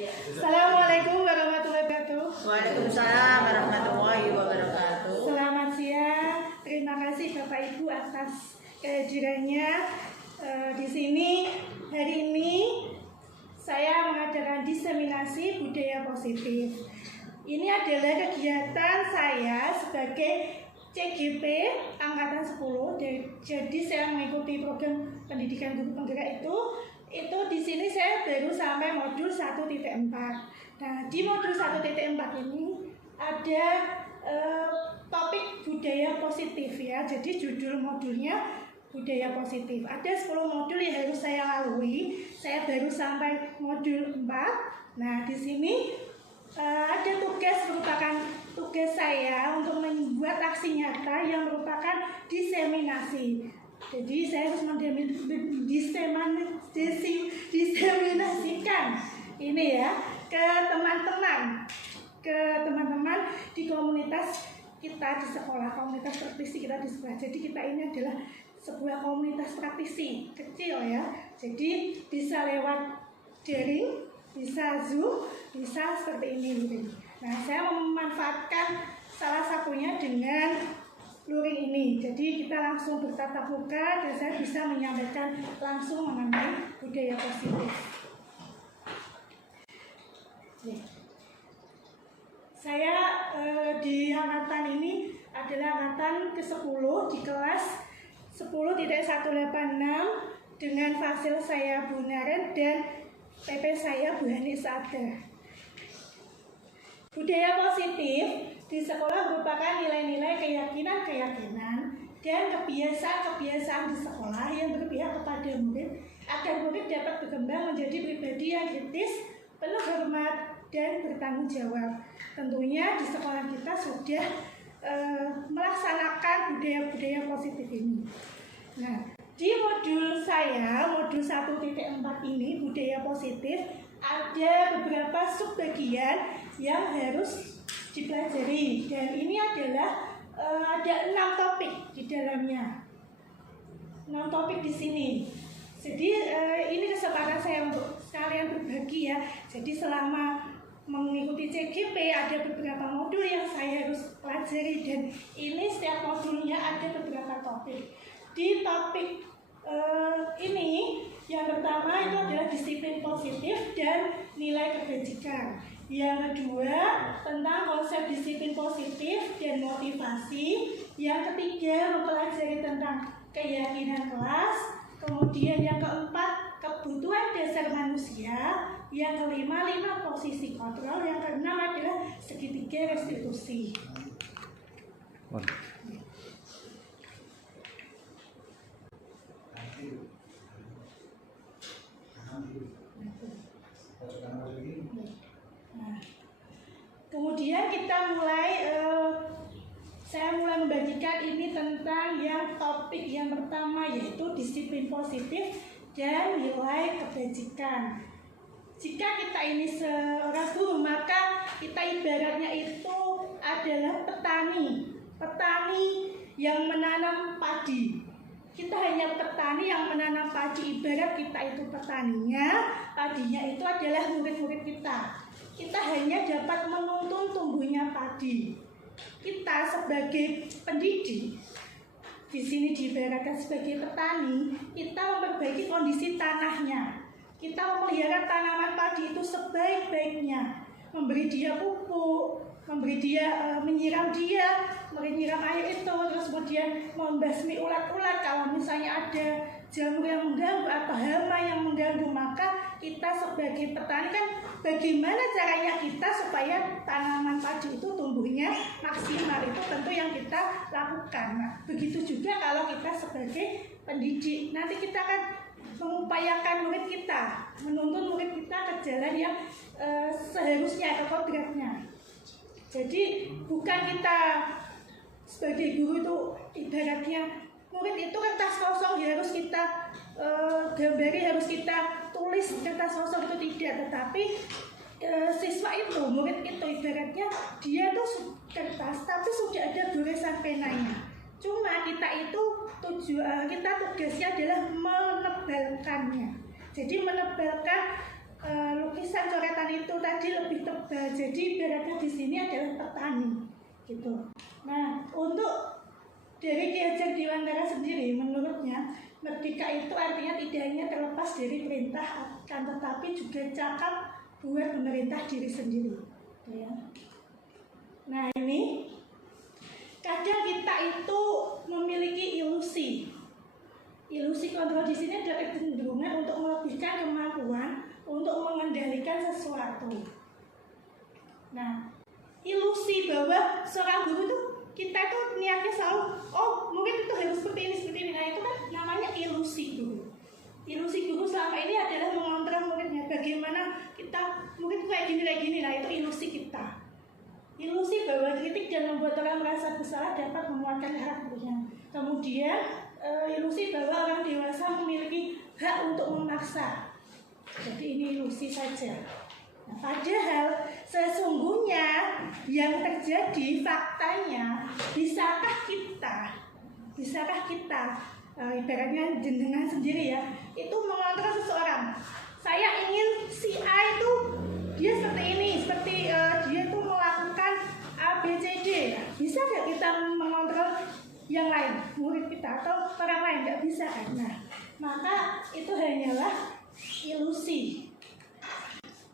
Assalamualaikum warahmatullahi wabarakatuh. Waalaikumsalam warahmatullahi wabarakatuh. Selamat siang. Terima kasih Bapak Ibu atas kehadirannya di sini. Hari ini saya mengadakan diseminasi budaya positif. Ini adalah kegiatan saya sebagai CGP Angkatan 10. Jadi saya mengikuti program pendidikan guru penggerak itu di sini saya baru sampai modul 1.4. Nah, di modul 1.4 ini ada topik budaya positif ya. Jadi judul modulnya budaya positif. Ada 10 modul yang harus saya lalui. Saya baru sampai modul 4. Nah, di sini ada merupakan tugas saya untuk membuat aksi nyata yang merupakan diseminasi. Jadi saya harus diseminasikan ini ya ke teman-teman di komunitas kita di sekolah, komunitas praktisi kita di sekolah. Jadi kita ini adalah sebuah komunitas praktisi kecil ya. Jadi bisa lewat daring, bisa Zoom, bisa seperti ini. Nah, saya memanfaatkan salah satunya dengan luring ini. Jadi kita langsung bertatap muka dan saya bisa menyampaikan langsung mengenai budaya positif. Saya di angkatan ini adalah angkatan ke-10 di kelas 10.186 dengan fasil saya Bu Naren dan PP saya Bu Hani Sada. Budaya positif di sekolah merupakan nilai-nilai keyakinan dan kebiasaan-kebiasaan di sekolah yang berpihak kepada murid agar murid dapat berkembang menjadi pribadi yang kritis, penuh hormat, dan bertanggung jawab. Tentunya di sekolah kita sudah melaksanakan budaya-budaya positif ini. Nah, di modul saya, modul 1.4 ini, budaya positif, ada beberapa subbagian yang harus dipelajari. Dan ini adalah ada 6 topik di dalamnya. 6 topik di sini. Jadi ini kesempatan saya untuk sekalian berbagi ya. Jadi selama mengikuti CGP ada beberapa modul yang saya harus pelajari dan ini setiap modulnya ada beberapa topik. Di topik ini yang pertama itu adalah disiplin positif dan nilai kebajikan. Yang kedua tentang konsep disiplin positif dan motivasi. Yang ketiga mempelajari tentang keyakinan kelas. Kemudian yang keempat kebutuhan dasar manusia. Yang kelima 5 posisi kontrol. Yang keenam adalah segitiga restitusi. Nah, kemudian kita saya mulai membagikan ini tentang yang topik yang pertama yaitu disiplin positif dan nilai kebajikan. Jika kita ini seorang guru, maka kita ibaratnya itu adalah petani yang menanam padi. Kita hanya petani yang menanam padi, ibarat kita itu petaninya, padinya itu adalah murid-murid kita. Kita hanya dapat menuntun tumbuhnya padi. Kita sebagai pendidik, di sini diibaratkan sebagai petani, kita memperbaiki kondisi tanahnya. Kita memelihara tanaman padi itu sebaik-baiknya, memberi dia pupuk, memberi dia menyiram air itu, terus kemudian membasmi ulat-ulat kalau misalnya ada jamur yang mengganggu atau hama yang mengganggu. Maka kita sebagai petani kan bagaimana caranya kita supaya tanaman padi itu tumbuhnya maksimal, itu tentu yang kita lakukan. Nah, begitu juga kalau kita sebagai pendidik, nanti kita kan mengupayakan murid kita, menuntun murid kita ke jalan yang seharusnya, ke kodratnya. Jadi bukan kita sebagai guru itu ibaratnya murid itu kertas kosong ya harus kita gambari, harus kita tulis kertas kosong, itu tidak. Tetapi siswa itu, murid itu ibaratnya dia tuh kertas tapi sudah ada goresan penanya. Cuma kita itu tugasnya adalah menebalkannya. Jadi menebalkan lukisan coretan itu tadi lebih tebal. Jadi ibaratnya di sini adalah petani, gitu. Nah, untuk dari Ki Hajar Dewantara sendiri, menurutnya merdeka itu artinya tidak hanya terlepas dari perintah, akan tetapi juga cakap buat pemerintah diri sendiri. Ya. Nah ini, kadang kita itu memiliki ilusi. Ilusi kontrol di sini adalah kecenderungan untuk melebihkan kemampuan untuk mengendalikan sesuatu. Nah, ilusi bahwa seorang guru itu kita itu niatnya selalu, oh mungkin itu harus seperti ini. Nah itu kan namanya ilusi guru. Ilusi guru selama ini adalah mengontrol muridnya. Bagaimana kita mungkin kayak gini. Nah itu ilusi kita. Ilusi bahwa kritik dan membuat orang merasa bersalah dapat menguatkan karakternya. Kemudian ilusi bahwa orang dewasa memiliki hak untuk memaksa. Jadi ini ilusi saja. Nah, padahal sesungguhnya yang terjadi faktanya, bisakah kita ibaratnya jenengan sendiri ya, itu mengontrol seseorang. Saya ingin si A itu dia seperti ini, dia itu melakukan A, B, C, D. Bisa nggak kita mengontrol yang lain, murid kita atau orang lain? Nggak bisa kan? Nah, maka itu hanyalah ilusi.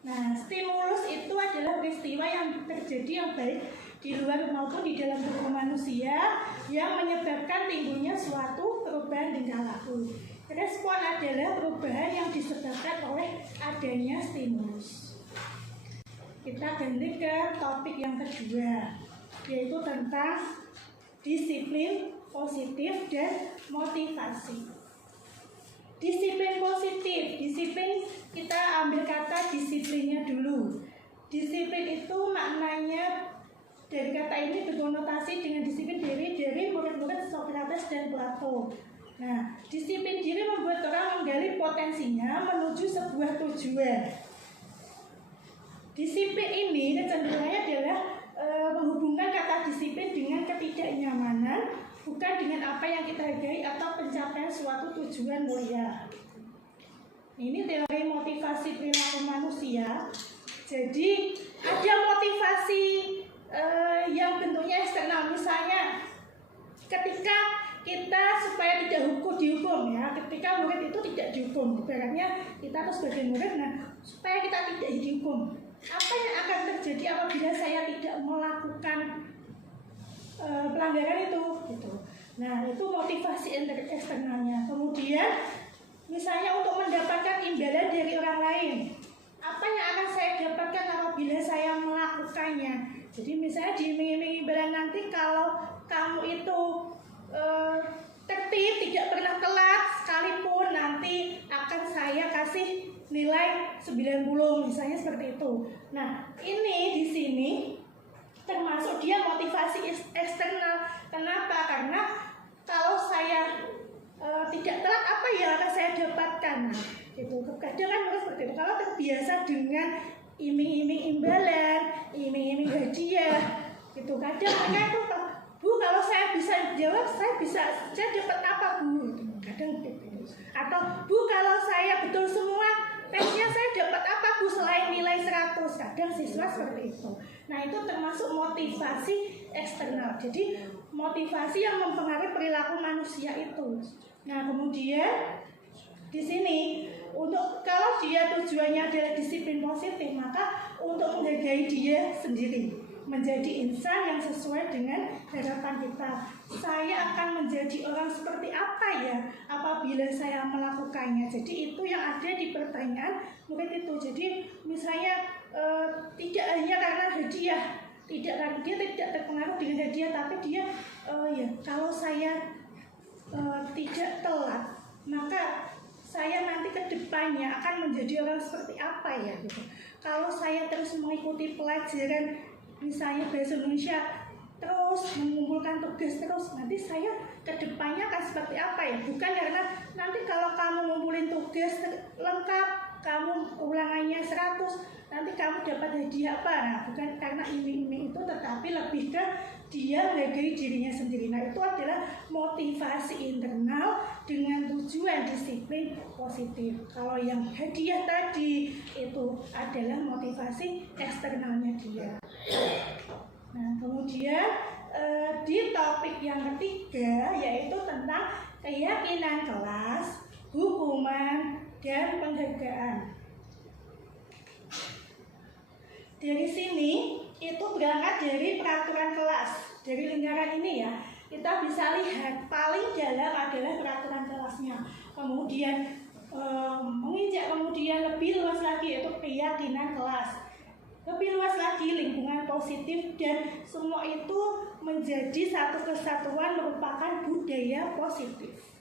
Nah, stimulus itu adalah peristiwa yang terjadi yang baik di luar maupun di dalam tubuh manusia yang menyebabkan timbulnya suatu perubahan tingkah laku. Respon adalah perubahan yang disebabkan oleh adanya stimulus. Kita ganti ke topik yang kedua, yaitu tentang disiplin positif dan motivasi. Disiplin positif, disiplin kita ambil kata disiplinnya dulu. Disiplin itu maknanya dari kata ini berkonotasi dengan disiplin diri dari murid-murid Socrates dan Plato. Nah, disiplin diri membuat orang menggali potensinya menuju sebuah tujuan. Disiplin ini kecenderungannya adalah menghubungkan kata disiplin dengan ketidaknyamanan, bukan dengan apa yang kita hargai atau pencapaian suatu tujuan mulia. Ini teori motivasi perilaku manusia. Jadi ada motivasi yang bentuknya eksternal, misalnya ketika kita supaya tidak dihukum ya, ketika murid itu tidak dihukum, ibaratnya kita tuh sebagai murid, nah supaya kita tidak dihukum, apa yang akan terjadi apabila saya tidak melakukan pelanggaran itu, gitu. Nah itu motivasi eksternalnya. Kemudian misalnya untuk mendapatkan imbalan dari orang lain, apa yang akan saya dapatkan apabila saya melakukannya. Jadi misalnya diiming-imingi imbalan, nanti kalau kamu itu tertib, tidak pernah telat sekalipun, nanti akan saya kasih nilai 90, misalnya seperti itu. Nah ini di sini termasuk dia motivasi eksternal. Kenapa? Karena kalau saya tidak telat, apa yang akan saya dapatkan? Nah, itu kadang kan seperti itu. Kalau terbiasa dengan iming-iming imbalan, iming-iming hadiah, itu kadang mereka itu, Bu, kalau saya bisa jawab, saya dapat apa, Bu? Kadang gitu. Atau Bu, kalau saya betul semua tesnya, saya dapat apa, Bu, selain nilai 100? Kadang siswa seperti itu. Nah itu termasuk motivasi eksternal. Jadi motivasi yang mempengaruhi perilaku manusia itu. Nah kemudian di sini untuk kalau dia tujuannya adalah disiplin positif, maka untuk menghargai dia sendiri, menjadi insan yang sesuai dengan harapan kita. Saya akan menjadi orang seperti apa ya apabila saya melakukannya. Jadi itu yang ada di pertanyaan murid itu. Jadi misalnya tidak hanya karena hadiah, dia tidak terpengaruh dengan hadiah, tapi dia ya kalau saya tidak telat, maka saya nanti ke depannya akan menjadi orang seperti apa ya gitu. Kalau saya terus mengikuti pelajaran misalnya bahasa Indonesia, terus mengumpulkan tugas terus, nanti saya ke depannya akan seperti apa ya. Bukan karena nanti kalau kamu ngumpulin tugas lengkap, kamu ulangannya 100, nanti kamu dapat hadiah apa. Nah, bukan karena iming-iming itu, tetapi lebih ke dia menghargai dirinya sendiri. Nah, itu adalah motivasi internal dengan tujuan disiplin positif. Kalau yang hadiah tadi itu adalah motivasi eksternalnya dia. Nah, kemudian di topik yang ketiga yaitu tentang keyakinan kelas, hukuman, dan penghargaan. Dari sini itu berangkat dari peraturan kelas, dari lingkaran ini ya. Kita bisa lihat paling dalam adalah peraturan kelasnya. Kemudian menginjak kemudian lebih luas lagi yaitu keyakinan kelas. Lebih luas lagi lingkungan positif, dan semua itu menjadi satu kesatuan merupakan budaya positif.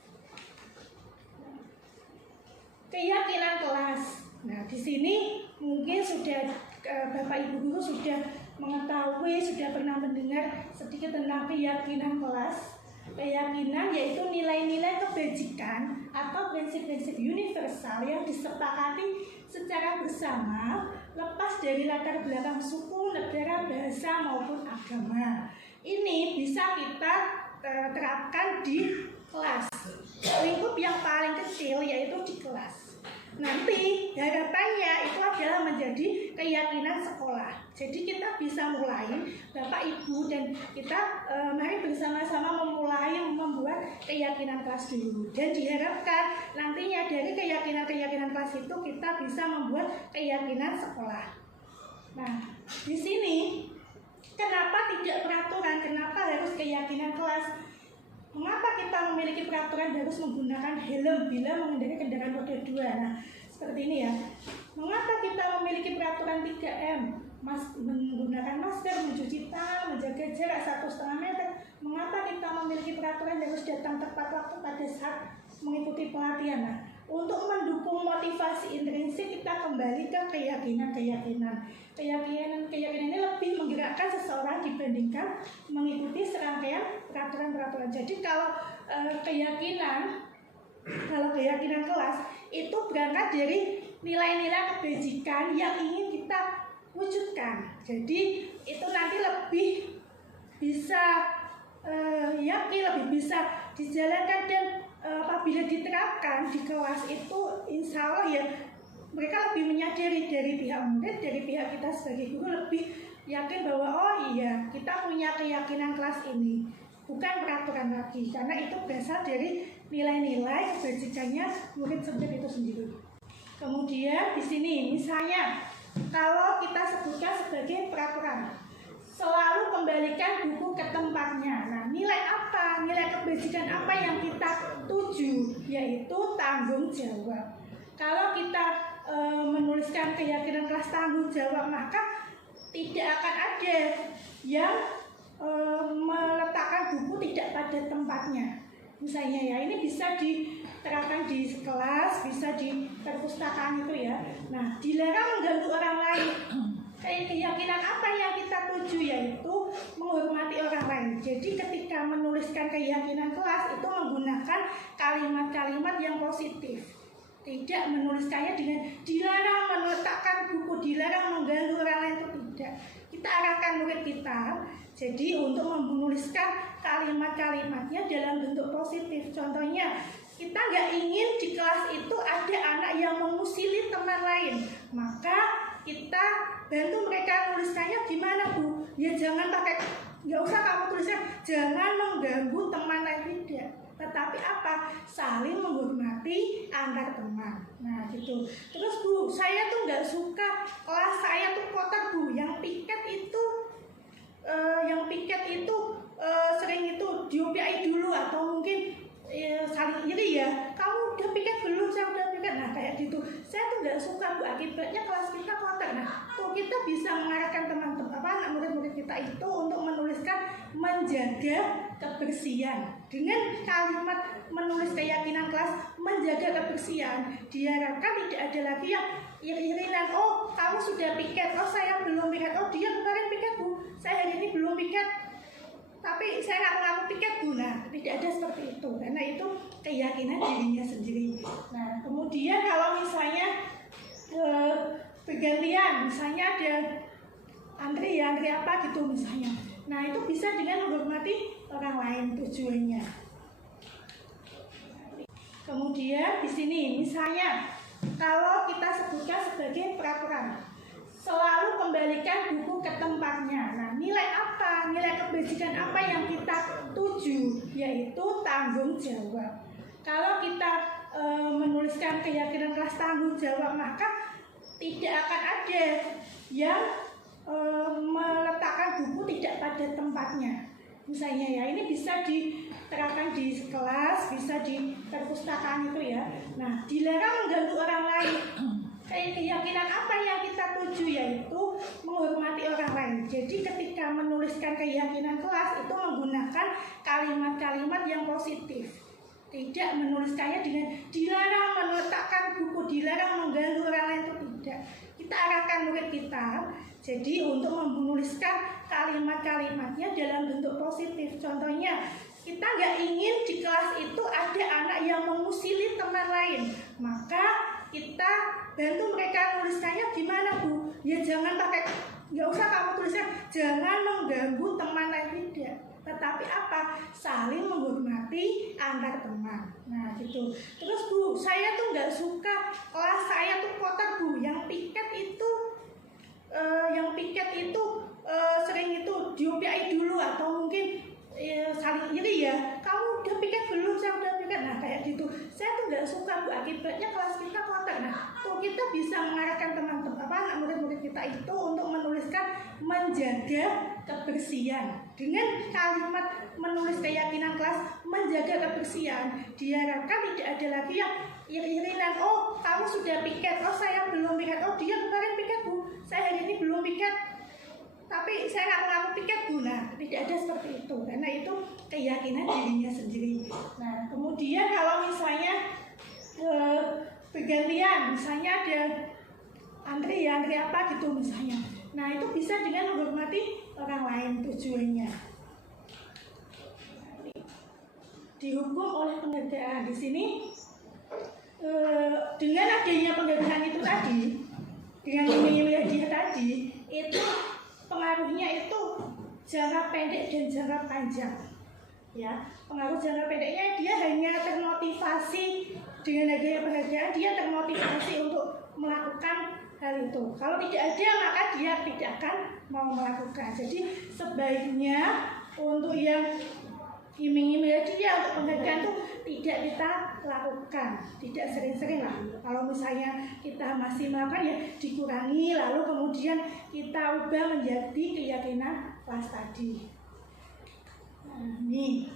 Keyakinan kelas. Nah, di sini mungkin sudah Bapak Ibu guru sudah mengetahui, sudah pernah mendengar sedikit tentang keyakinan kelas. Keyakinan yaitu nilai-nilai kebajikan atau prinsip-prinsip universal yang disepakati secara bersama lepas dari latar belakang suku, negara, bahasa maupun agama. Ini bisa kita terapkan di kelas. Lingkup yang paling kecil yaitu di kelas. Nanti harapannya itu adalah menjadi keyakinan sekolah. Jadi kita bisa mulai, Bapak Ibu dan kita mari bersama-sama membuat keyakinan kelas dulu. Dan diharapkan nantinya dari keyakinan kelas itu kita bisa membuat keyakinan sekolah. Nah, di sini kenapa tidak peraturan? Kenapa harus keyakinan kelas? Mengapa kita memiliki peraturan harus menggunakan helm bila mengendarai kendaraan roda 2? Nah, seperti ini ya. Mengapa kita memiliki peraturan 3M? Menggunakan masker, mencuci tangan, menjaga jarak 1,5 meter. Mengapa kita memiliki peraturan harus datang tepat waktu pada saat mengikuti pelatihan? Nah, untuk mendukung motivasi intrinsik kita kembali ke keyakinan. Keyakinan ini lebih menggerakkan seseorang dibandingkan mengikuti serangkaian peraturan-peraturan. Jadi kalau keyakinan kelas itu berangkat dari nilai-nilai kebajikan yang ingin kita wujudkan. Jadi itu nanti lebih bisa lebih bisa dijalankan, dan apabila diterapkan di kelas itu insya Allah ya mereka lebih menyadari, dari pihak murid, dari pihak kita sebagai guru lebih yakin bahwa oh iya kita punya keyakinan kelas ini, bukan peraturan lagi, karena itu berasal dari nilai-nilai kebajikannya murid subjek itu sendiri. Kemudian di sini misalnya kalau kita sebutkan sebagai peraturan, selalu kembalikan buku ke tempatnya. Nah, nilai apa? Nilai kebajikan apa yang kita tuju? Yaitu tanggung jawab. Kalau kita menuliskan keyakinan kelas tanggung jawab, maka tidak akan ada yang meletakkan buku tidak pada tempatnya. Misalnya ya, ini bisa diterapkan di kelas, bisa di perpustakaan itu ya. Nah, dilarang mengganggu orang lain. Keyakinan apa yang kita tuju? Yaitu menghormati orang lain. Jadi ketika menuliskan keyakinan kelas itu menggunakan kalimat-kalimat yang positif. Tidak menuliskannya dengan dilarang meletakkan buku, dilarang mengganggu orang lain, itu tidak. Kita arahkan murid kita jadi untuk menuliskan kalimat-kalimatnya dalam bentuk positif. Contohnya, kita nggak ingin di kelas itu ada anak yang mengusili teman lain, maka kita bantu mereka nuliskannya gimana Bu? Ya jangan pakai, nggak usah kamu tulisnya jangan mengganggu teman lain, tidak. Tetapi apa? Saling menghormati antar teman. Nah gitu. Terus Bu, saya tuh nggak suka kelas saya tuh kotor Bu. Yang piket itu sering itu diupiai dulu, atau mungkin saling iri ya. Kamu udah piket belum? Saya udah piket. Nah kayak gitu. Saya tuh nggak suka Bu, akibatnya kelas kita kotor. Nah tuh kita bisa mengarahkan teman-teman anak murid-murid kita itu untuk menuliskan menjaga kebersihan dengan kalimat menulis keyakinan kelas menjaga kebersihan. Diharapkan tidak ada lagi yang iri-irinan, oh kamu sudah piket, oh saya belum piket, oh dia kemarin piket Bu, saya hari ini belum piket, tapi saya nggak mengaku piket Bu. Nah tidak ada seperti itu, karena itu keyakinan dirinya sendiri. Nah kemudian kalau misalnya bergantian, misalnya ada antri apa gitu misalnya, Nah, itu bisa dengan menghormati orang lain tujuannya. Kemudian di sini misalnya kalau kita sebutkan sebagai peraturan, selalu kembalikan buku ke tempatnya. Nah, nilai apa, nilai kebajikan apa yang kita tuju, yaitu tanggung jawab. Kalau kita menuliskan keyakinan kelas tanggung jawab, maka tidak akan ada yang meletakkan buku tidak pada tempatnya. Misalnya ya, ini bisa diterapkan di kelas, bisa di perpustakaan itu ya. Nah, dilarang mengganggu orang lain. Keyakinan apa yang kita tuju, yaitu menghormati orang lain. Jadi ketika menuliskan keyakinan kelas itu menggunakan kalimat-kalimat yang positif. Tidak menuliskannya dengan dilarang meletakkan buku, dilarang mengganggu orang lain, itu tidak. Kita arahkan murid kita jadi untuk menuliskan kalimat-kalimatnya dalam bentuk positif. Contohnya, kita nggak ingin di kelas itu ada anak yang mengusili teman lain, maka kita bantu mereka tuliskannya gimana Bu? Ya jangan pakai, nggak usah kamu tuliskan jangan mengganggu teman lain, tidak. Tetapi apa? Saling menghormati antar teman. Nah gitu. Terus Bu, saya tuh nggak suka kelas saya tuh kotor Bu. Yang piket itu sering itu diopiai dulu atau mungkin saling iri ya. Kamu udah piket belum? Saya udah piket. Nah kayak gitu. Saya tuh nggak suka Bu. Akibatnya kelas kita kotor. Nah tuh kita bisa mengarahkan teman-teman anak murid-murid kita itu untuk menuliskan menjaga kebersihan dengan kalimat menulis keyakinan kelas menjaga kebersihan. Diharapkan tidak ada lagi yang iri-irinan. Oh kamu sudah piket, oh saya belum piket, oh dia kemarin piket Bu, saya hari ini belum piket, tapi saya nggak mengaku piket Bu. Nah tidak ada seperti itu, karena itu keyakinan dirinya sendiri. Nah kemudian kalau misalnya bergantian, misalnya ada antri apa gitu misalnya. Nah itu bisa dengan menghormati orang lain tujuannya. Dihukum oleh penghargaan. Di sini dengan adanya penghargaan itu tadi, dengan nilai dia tadi, itu pengaruhnya itu jangka pendek dan jangka panjang. Ya, pengaruh jangka pendeknya dia hanya termotivasi dengan adanya penghargaan, dia termotivasi untuk melakukan hal itu. Kalau tidak ada maka dia tidak akan mau melakukan. Jadi sebaiknya untuk yang iming-iming dia untuk penghargaan itu tidak kita lakukan, tidak sering-sering lah. Kalau misalnya kita masih melakukan ya dikurangi, lalu kemudian kita ubah menjadi keyakinan kelas tadi. Nah, ini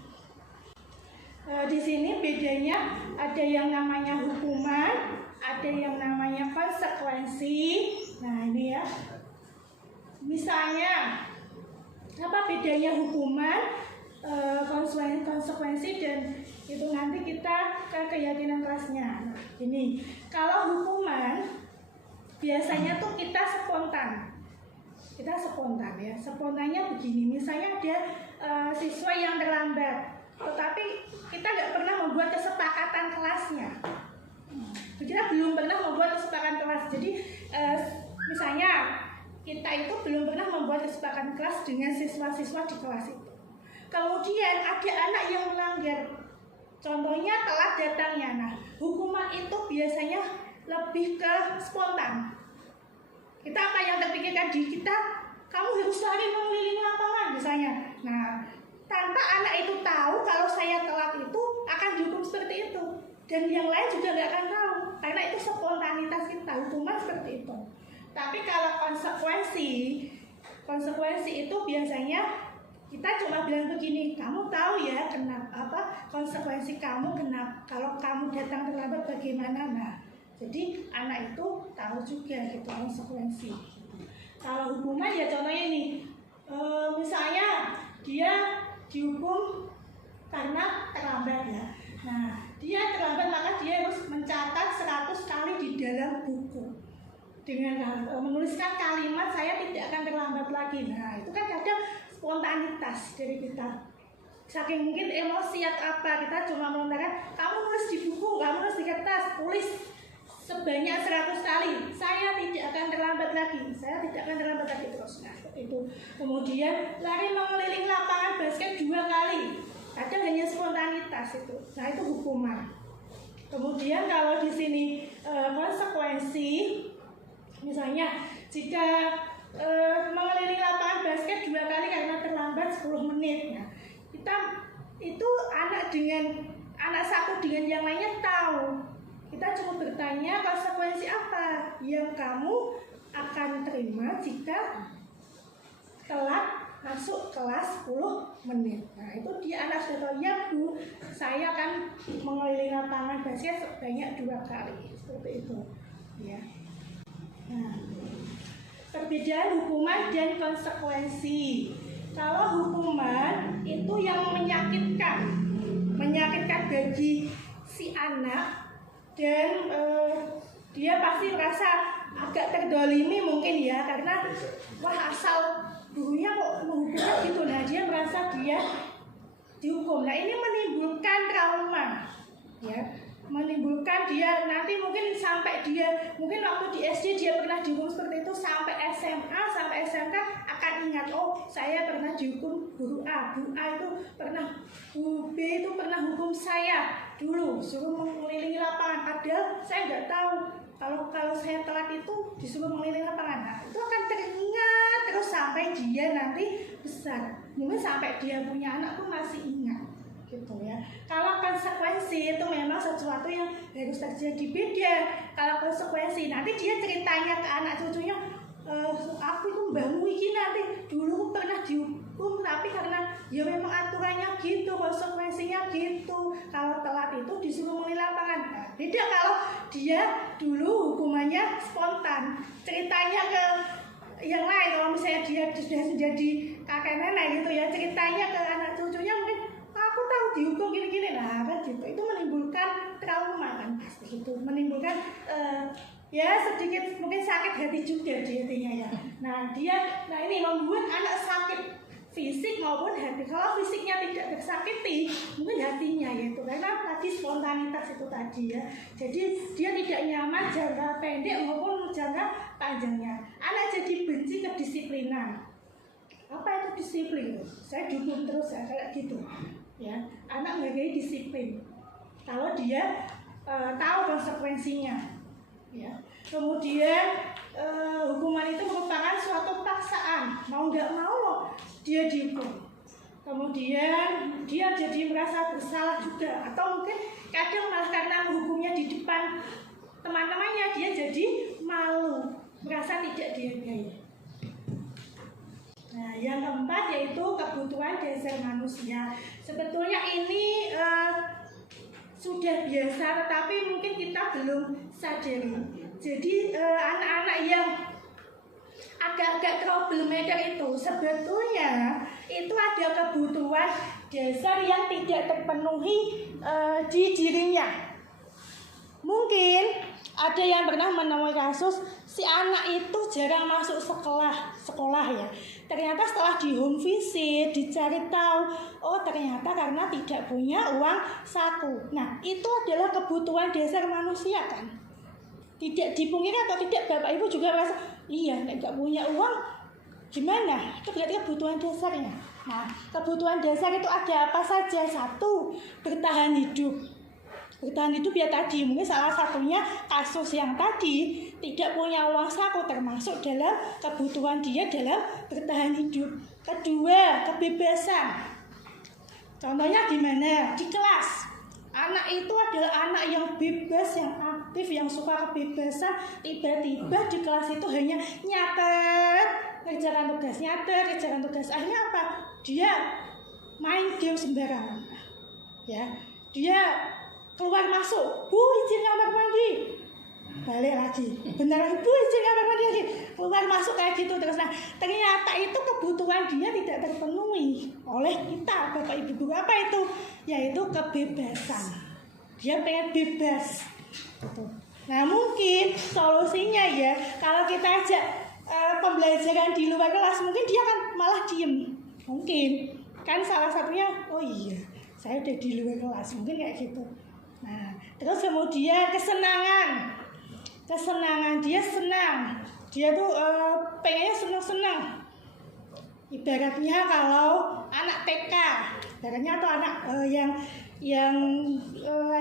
di sini bedanya ada yang namanya hukuman, ada yang namanya konsekuensi. Nah ini ya, misalnya apa bedanya hukuman, konsekuensi dan itu nanti kita ke keyakinan kelasnya. Nah ini kalau hukuman biasanya tuh kita spontan ya. Spontannya begini, misalnya ada siswa yang terlambat, tetapi kita nggak pernah membuat kesepakatan kelasnya. Kita belum pernah membuat kesepakatan kelas. Jadi misalnya kita itu belum pernah membuat kesepakatan kelas dengan siswa-siswa di kelas itu. Kemudian ada anak yang melanggar, contohnya telat datangnya. Nah, hukuman itu biasanya lebih ke spontan. Kita apa yang terpikirkan di kita, kamu harus lari mengelilingi lapangan misalnya. Nah, tanpa anak itu tahu kalau saya telat itu akan dihukum seperti itu. Dan yang lain juga nggak akan tahu, karena itu spontanitas kita, hukuman seperti itu. Tapi kalau konsekuensi itu biasanya kita cuma bilang begini, kamu tahu ya kenapa konsekuensi kamu kenapa kalau kamu datang terlambat bagaimana. Nah, jadi anak itu tahu juga gitu konsekuensi. Kalau hukuman ya contohnya ini, misalnya dia dihukum karena terlambat ya. Nah, dia terlambat maka dia harus mencatat 100 kali di dalam buku dengan menuliskan kalimat saya tidak akan terlambat lagi. Nah itu kan kadang spontanitas dari kita, saking mungkin emosi atau apa, kita cuma melontarkan kamu nulis di buku, kamu nulis di kertas, tulis sebanyak 100 kali saya tidak akan terlambat lagi, saya tidak akan terlambat lagi terus. Nah seperti itu. Kemudian lari mengelilingi lapangan basket 2 kali, kadang hanya spontanitas itu. Nah itu hukuman. Kemudian kalau di sini konsekuensi, misalnya jika mengelilingi lapangan basket 2 kali karena terlambat 10 menit, nah, kita itu anak satu dengan yang lainnya tahu. Kita cuma bertanya konsekuensi apa yang kamu akan terima jika telat masuk kelas 10 menit. Nah itu dia anak sudah tahu, ya Bu, saya akan mengelilingi lapangan basket sebanyak 2 kali, seperti itu ya. Nah, perbedaan hukuman dan konsekuensi. Kalau hukuman itu yang menyakitkan bagi si anak, dan dia pasti merasa agak terdolimi mungkin ya, karena wah asal gurunya kok menghukumnya gitu. Nah dia merasa dia dihukum. Nah ini menimbulkan trauma ya, menimbulkan dia nanti mungkin sampai dia mungkin waktu di SD dia pernah dihukum seperti itu, sampai SMA sampai SMK akan ingat, oh saya pernah dihukum guru A, Bu A itu pernah, Bu B itu pernah hukum saya dulu suruh mengelilingi lapangan, padahal saya nggak tahu kalau saya telat itu disuruh mengelilingi lapangan. Nah, itu akan teringat terus sampai dia nanti besar, mungkin sampai dia punya anak pun masih ingat gitu ya. Kalau konsekuensi itu memang sesuatu yang harus terjadi, beda. Kalau konsekuensi nanti dia ceritanya ke anak cucunya, aku itu mbahmu iki nanti dulu pernah dihukum, tapi karena ya memang aturannya gitu, konsekuensinya gitu. Kalau telat itu disuruh mengelilingi lapangan. Nah, beda kalau dia dulu hukumannya spontan, ceritanya ke yang lain. Kalau misalnya dia sudah jadi kakek nenek gitu ya, ceritanya ke anak cucunya, mungkin aku tahu dihukum gini-gini, nah kan gitu. Itu menimbulkan trauma kan, pasti itu menimbulkan ya sedikit mungkin sakit hati juga di hatinya ya. Nah ini membuat anak sakit fisik maupun hati. Kalau fisiknya tidak tersakiti, mungkin hatinya yaitu karena tadi spontanitas itu tadi ya. Jadi dia tidak nyaman jangka pendek maupun jangka panjangnya. Anak jadi benci kedisiplinan. Apa itu disiplin? Saya dukung terus ya kayak gitu. Ya, anak menghargai disiplin. Kalau dia tahu konsekuensinya. Ya. Kemudian hukuman itu merupakan suatu paksaan, mau nggak mau dia dihukum. Kemudian dia jadi merasa bersalah juga, atau mungkin kadang malah karena hukumnya di depan teman-temannya dia jadi malu, merasa tidak dihargai. Nah, yang keempat yaitu kebutuhan dasar manusia. Sebetulnya ini sudah biasa, tetapi mungkin kita belum sadari. Jadi anak-anak yang agak-agak troublemaker itu sebetulnya itu ada kebutuhan dasar yang tidak terpenuhi di dirinya. Mungkin ada yang pernah menemui kasus si anak itu jarang masuk sekolah ya. Ternyata setelah di home visit dicari tahu, oh ternyata karena tidak punya uang saku. Nah itu adalah kebutuhan dasar manusia kan. Tidak dipungkiri atau tidak, Bapak Ibu juga merasa iya, nggak punya uang gimana? Itu berarti kebutuhan dasarnya. Nah kebutuhan dasar itu ada apa saja? Satu, bertahan hidup. Bertahan hidup ya tadi, mungkin salah satunya kasus yang tadi tidak punya uang saku termasuk dalam kebutuhan dia dalam bertahan hidup. Kedua, kebebasan. Contohnya di mana? Di kelas. Anak itu adalah anak yang bebas, yang aktif, yang suka kebebasan. Tiba-tiba di kelas itu hanya nyatet, kerjakan tugas. Akhirnya apa? Dia main game sembarangan. Ya, dia keluar masuk, Bu izin kamar mandi, balik lagi, bentar lagi, Bu izin kamar mandi lagi, keluar masuk kayak gitu terus. Nah ternyata itu kebutuhan dia tidak terpenuhi oleh kita, Bapak Ibu guru. Apa itu? Yaitu kebebasan. Dia pengen bebas. Nah mungkin solusinya ya, kalau kita ajak pembelajaran di luar kelas, mungkin dia kan malah diem. Mungkin kan salah satunya, oh iya saya udah di luar kelas, mungkin kayak gitu. Nah, terus kemudian kesenangan dia senang, dia tuh pengennya senang. Ibaratnya kalau anak TK, ibaratnya atau anak yang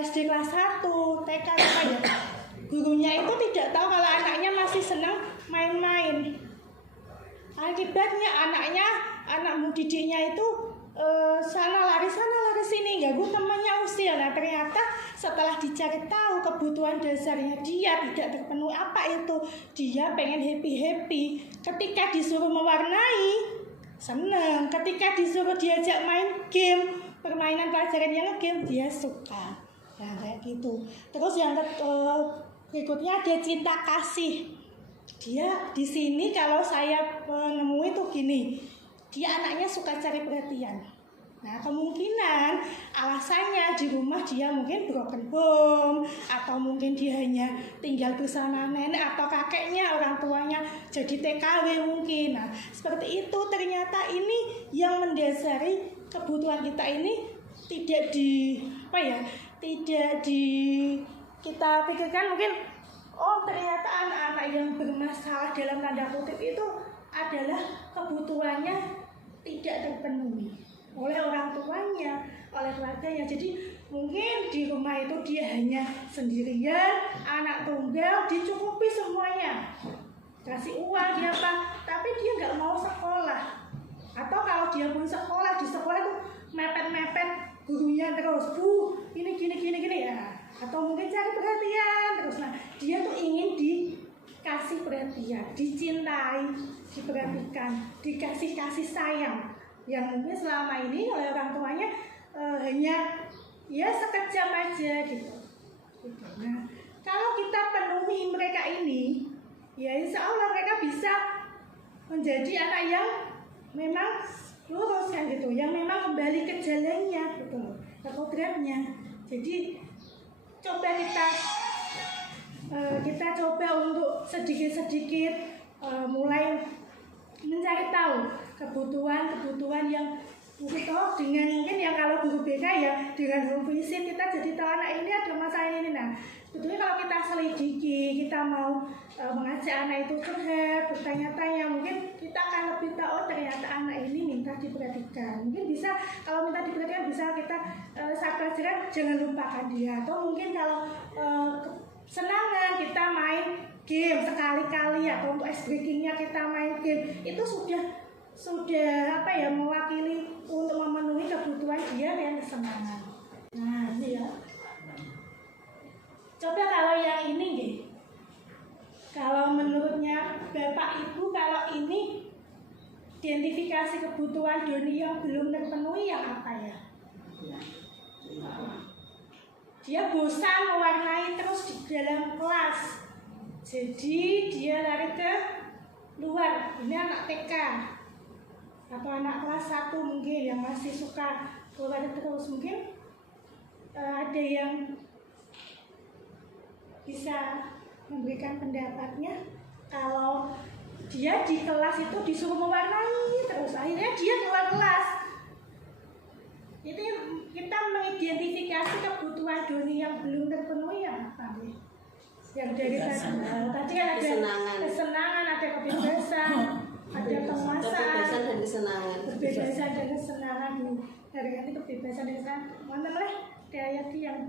SD kelas 1, TK apa ya, gurunya itu tidak tahu kalau anaknya masih senang main-main. Akibatnya anak didiknya itu sana lari sini, ganggu temannya usil. Nah ternyata setelah dicari tahu kebutuhan dasarnya dia tidak terpenuhi. Apa itu? Dia pengen happy. Ketika disuruh mewarnai, senang. Ketika disuruh diajak main game, permainan pelajaran yang game, dia suka. Nah kayak gitu. Terus yang berikutnya ada cinta kasih. Dia di sini kalau saya menemui tuh gini, dia anaknya suka cari perhatian. Nah kemungkinan alasannya di rumah dia mungkin broken home, atau mungkin dia hanya tinggal bersama nenek atau kakeknya, orang tuanya jadi TKW mungkin. Nah seperti itu, ternyata ini yang mendasari kebutuhan kita ini tidak kita pikirkan. Mungkin ternyata anak-anak yang bermasalah dalam tanda kutip itu adalah kebutuhannya tidak terpenuhi oleh orang tuanya, oleh keluarganya. Jadi mungkin di rumah itu dia hanya sendirian, anak tunggal, dicukupi semuanya, kasih uang dia tapi dia nggak mau sekolah. Atau kalau dia pun sekolah, di sekolah itu mepet gurunya terus, ini gini ya. Atau mungkin cari perhatian terus. Nah dia tuh ingin dikasih perhatian, dicintai, diperhatikan, dikasih kasih sayang yang mungkin selama ini oleh orang tuanya hanya ya sekejap aja gitu. Nah kalau kita penuhi mereka ini, ya insya Allah mereka bisa menjadi anak yang memang lurus kan gitu, yang memang kembali ke jalannya gitu, ke kodratnya. Jadi coba kita coba untuk sedikit mulai mencari tahu kebutuhan yang mungkin dengan yang kalau guru BK ya dengan home visit kita jadi tahu anak ini ada masalah ini. Nah sebetulnya kalau kita selidiki, kita mau mengajak anak itu curhat, bertanya-tanya, mungkin kita akan lebih tahu ternyata anak ini minta diperhatikan. Mungkin bisa, kalau minta diperhatikan bisa kita saat pelajaran jangan lupakan dia. Atau mungkin kalau kesenangan kita main game sekali-kali, atau untuk ice breakingnya kita main game, itu sudah mewakili untuk memenuhi kebutuhan dia yang kesenangan. Nah ini ya. Coba kalau yang ini nih, kalau menurutnya Bapak Ibu, kalau ini identifikasi kebutuhan Doni yang belum terpenuhi yang apa ya? Dia bosan mewarnai terus di dalam kelas, jadi dia lari ke luar. Ini anak TK atau anak kelas 1 mungkin yang masih suka keluar terus. Mungkin ada yang bisa memberikan pendapatnya. Kalau dia di kelas itu disuruh mewarnai terus, akhirnya dia keluar kelas. Itu kita mengidentifikasi kebutuhan Doni yang belum terpenuhi yang apa nih? Yang dari tadi kan ada kesenangan, ada kebebasan, ada penguasaan, kebebasan dan kesenangan. Dari nanti kebebasan dan kesenangan mana lah kayak yang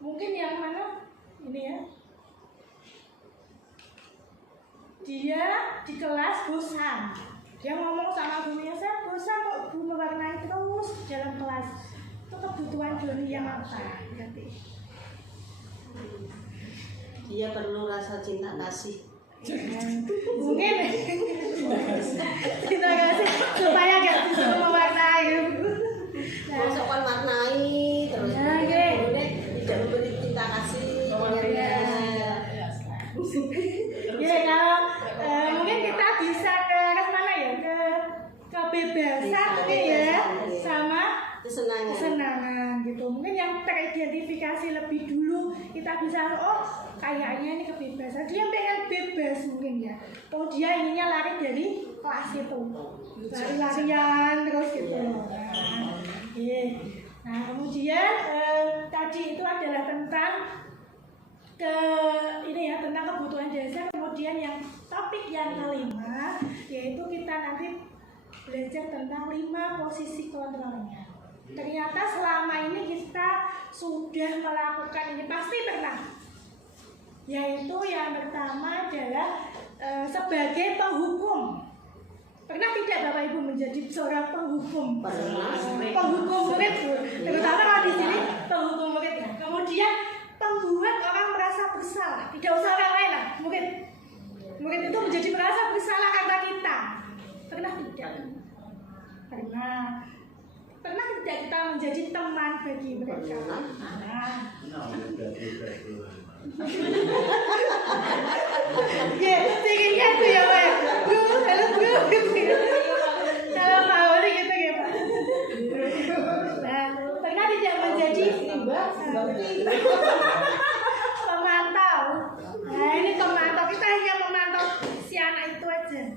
mungkin yang mana ini ya, dia di kelas bosan, dia ngomong sama gurunya, saya bosan kok Bu mewarnai terus dalam kelas. Itu kebutuhan Doni yang apa berarti? Dia perlu rasa cinta kasih. Mungkin cinta kasih supaya gak disuruh mewarnai. Masuk kan warnai terus. Tidak memberi cinta kasih. Ya kalau mungkin kita bisa ke mana ya, ke kebebasan mungkin ya, sama kesenangan gitu. Mungkin yang teridentifikasi lebih dulu kita bisa kayaknya ini kebebasan, dia pengen bebas mungkin ya. Dia inginnya lari dari kelas itu, lari-larian terus gitu. Nah kemudian tadi itu adalah tentang tentang kebutuhan dasar. Kemudian yang topik yang kelima yaitu kita nanti belajar tentang 5 posisi kontrolnya. Ternyata selama ini kita sudah melakukan ini, pasti pernah. Yaitu yang pertama adalah sebagai penghukum. Pernah tidak Bapak Ibu menjadi seorang penghukum? Pernah. Penghukum murid, terutama kalau di sini penghukum murid. Kemudian pembuat orang merasa bersalah. Tidak usah orang lain lah, murid. Murid itu menjadi merasa bersalah karena kita. Pernah tidak? Pernah. Pernah tidak kita menjadi teman bagi mereka? Nah. Ya, tingginya itu ya Pak. Bro, halo bro. Kalau mau gitu ya Pak. Nah, pernah tidak menjadi pemantau. Nah, ini pemantau. Kita hanya memantau si anak itu aja.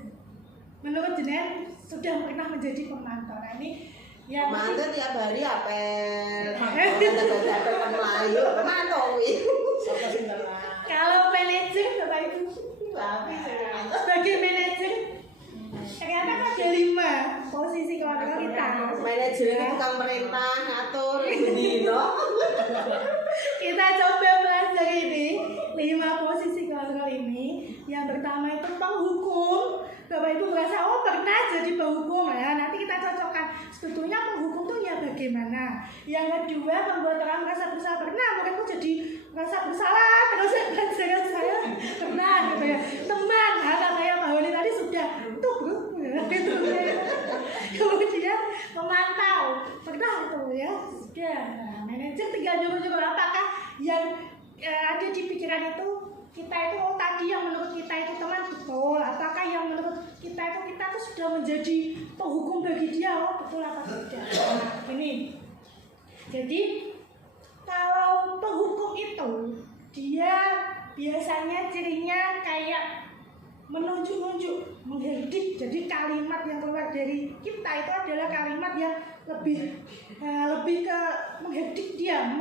Menurut jenengan sudah pernah menjadi pemantau. Nah, ini yang Mantu tiap hari apel. Apel kan Melayu, apa mantau kuwi. kalau manajer Bapak Ibu sebagai manajer ternyata ada 5 posisi kontrol kita. Manajer itu tukang perintah, ngatur, dino. Kita coba pelajari ini 5 posisi kontrol ini. Yang pertama itu penghukum. Bapak Ibu merasa oh pernah jadi penghukum ya. Nanti kita cocokkan sebetulnya penghukum tuh ya bagaimana. Yang kedua membuat orang merasa bersalah. Pernah muridku jadi merasa bersalah terus pelajaran saya pernah gitu ya. Teman katanya Pak Holi tadi sudah tuh bro gitu ya. Kemudian memantau pernah itu ya sudah. Nah, manajer tinggal nyuruh-nyuruh apakah yang ada di pikiran itu kita itu oh tadi yang menurut kita itu teman betul, apakah yang menurut kita itu sudah menjadi penghukum bagi dia oh betul apa tidak. Nah, ini jadi kalau penghukum itu dia biasanya cirinya kayak menunjuk-nunjuk, mengherdik. Jadi kalimat yang keluar dari kita itu adalah kalimat yang lebih ke mengherdik dia,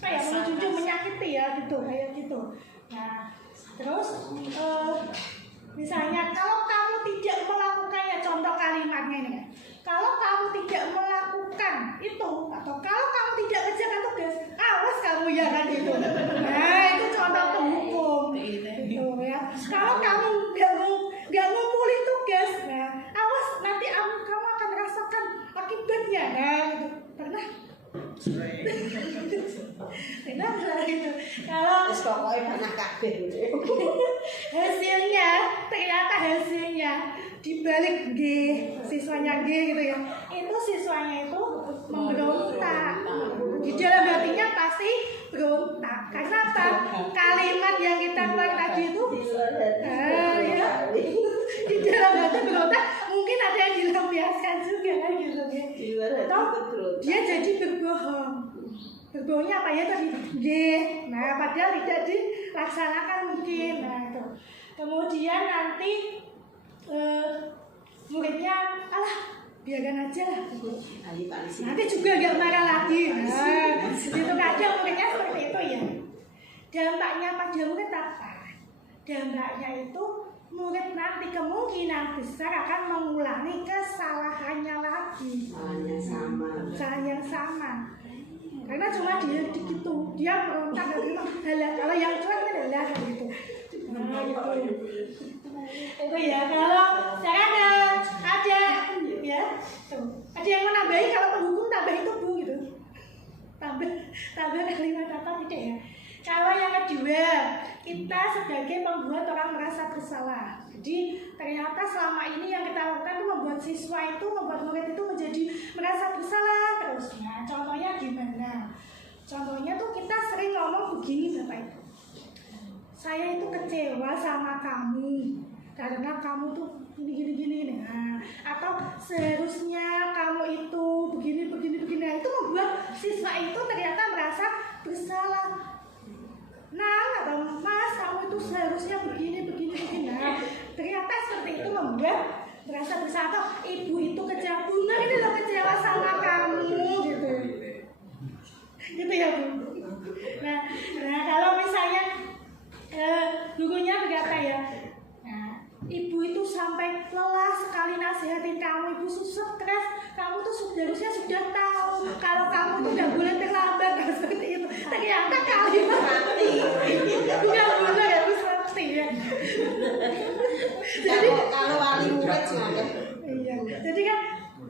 kayak menunjuk, menyakiti ya gitu, kayak gitu. Nah, terus misalnya kalau kamu tidak melakukannya, contoh kalimatnya ini kan. Kalau kamu tidak melakukan itu atau kalau kamu tidak kerjakan tugas, awas kamu ya kan gitu. Nah, itu contoh penghukum. Gitu ya. Kalau kamu nggak ngumpulin tugas, nah awas nanti kamu akan merasakan akibatnya. Nah, gitu. Pernah? Pernah gitu. Kalau Pokoknya pernah kabeh. ternyata hasilnya dibalik G, siswanya G gitu ya. Itu siswanya itu memberontak. Di dalam hatinya pasti berontak. Karena apa? Kalimat yang kita keluar tadi itu ya, di dalam hati berontak. Mungkin ada yang dilampiaskan juga kan gitu ya. Atau dia jadi berbohong. Berbohongnya apa ya tadi? G. Nah, padahal tidak dilaksanakan mungkin. Nah, itu. Kemudian nanti muridnya alah biarkan aja lah. Nanti juga nggak marah lagi. Nah, itu kadang muridnya seperti itu ya. Dampaknya pada murid apa? Dampaknya itu murid nanti kemungkinan besar akan mengulangi kesalahannya lagi. Kesalahan yang sama. Karena cuma dia gitu, dia berontak gitu. Kalau yang cuek itu adalah gitu. Nah, gitu. Itu ya. Kalau sekarang ada ya, tuh. Ada yang mau nambahin kalau penghukum tambah itu bu gitu. Tambah kalimat apa tidak ya? Kalau yang kedua, kita sebagai pembuat orang merasa bersalah. Jadi ternyata selama ini yang kita lakukan itu membuat siswa itu, membuat murid itu menjadi merasa bersalah terus. Nah, contohnya gimana? Contohnya tuh kita sering ngomong begini Bapak Ibu. Saya itu kecewa sama kamu karena kamu tuh gini. Nah, atau seharusnya kamu itu begini. Nah, itu membuat siswa itu ternyata merasa bersalah. Nah, atau Mas, kamu itu seharusnya begini. Nah, ternyata seperti itu membuat merasa bersalah. Atau ibu itu kecewa, Bunda ini loh kecewa sama kamu, gitu ya Bu. Nah kalau misalnya gurunya berkata ya, nah ibu itu sampai lelah sekali nasihatin kamu, ibu stres, kamu tuh seharusnya sudah tahu kalau kamu tuh nggak boleh terlambat seperti itu. Ternyata kalimat bukan benar ya Bu Sakti ya. Jadi kalau wali murid semuanya. iya. Jadi kan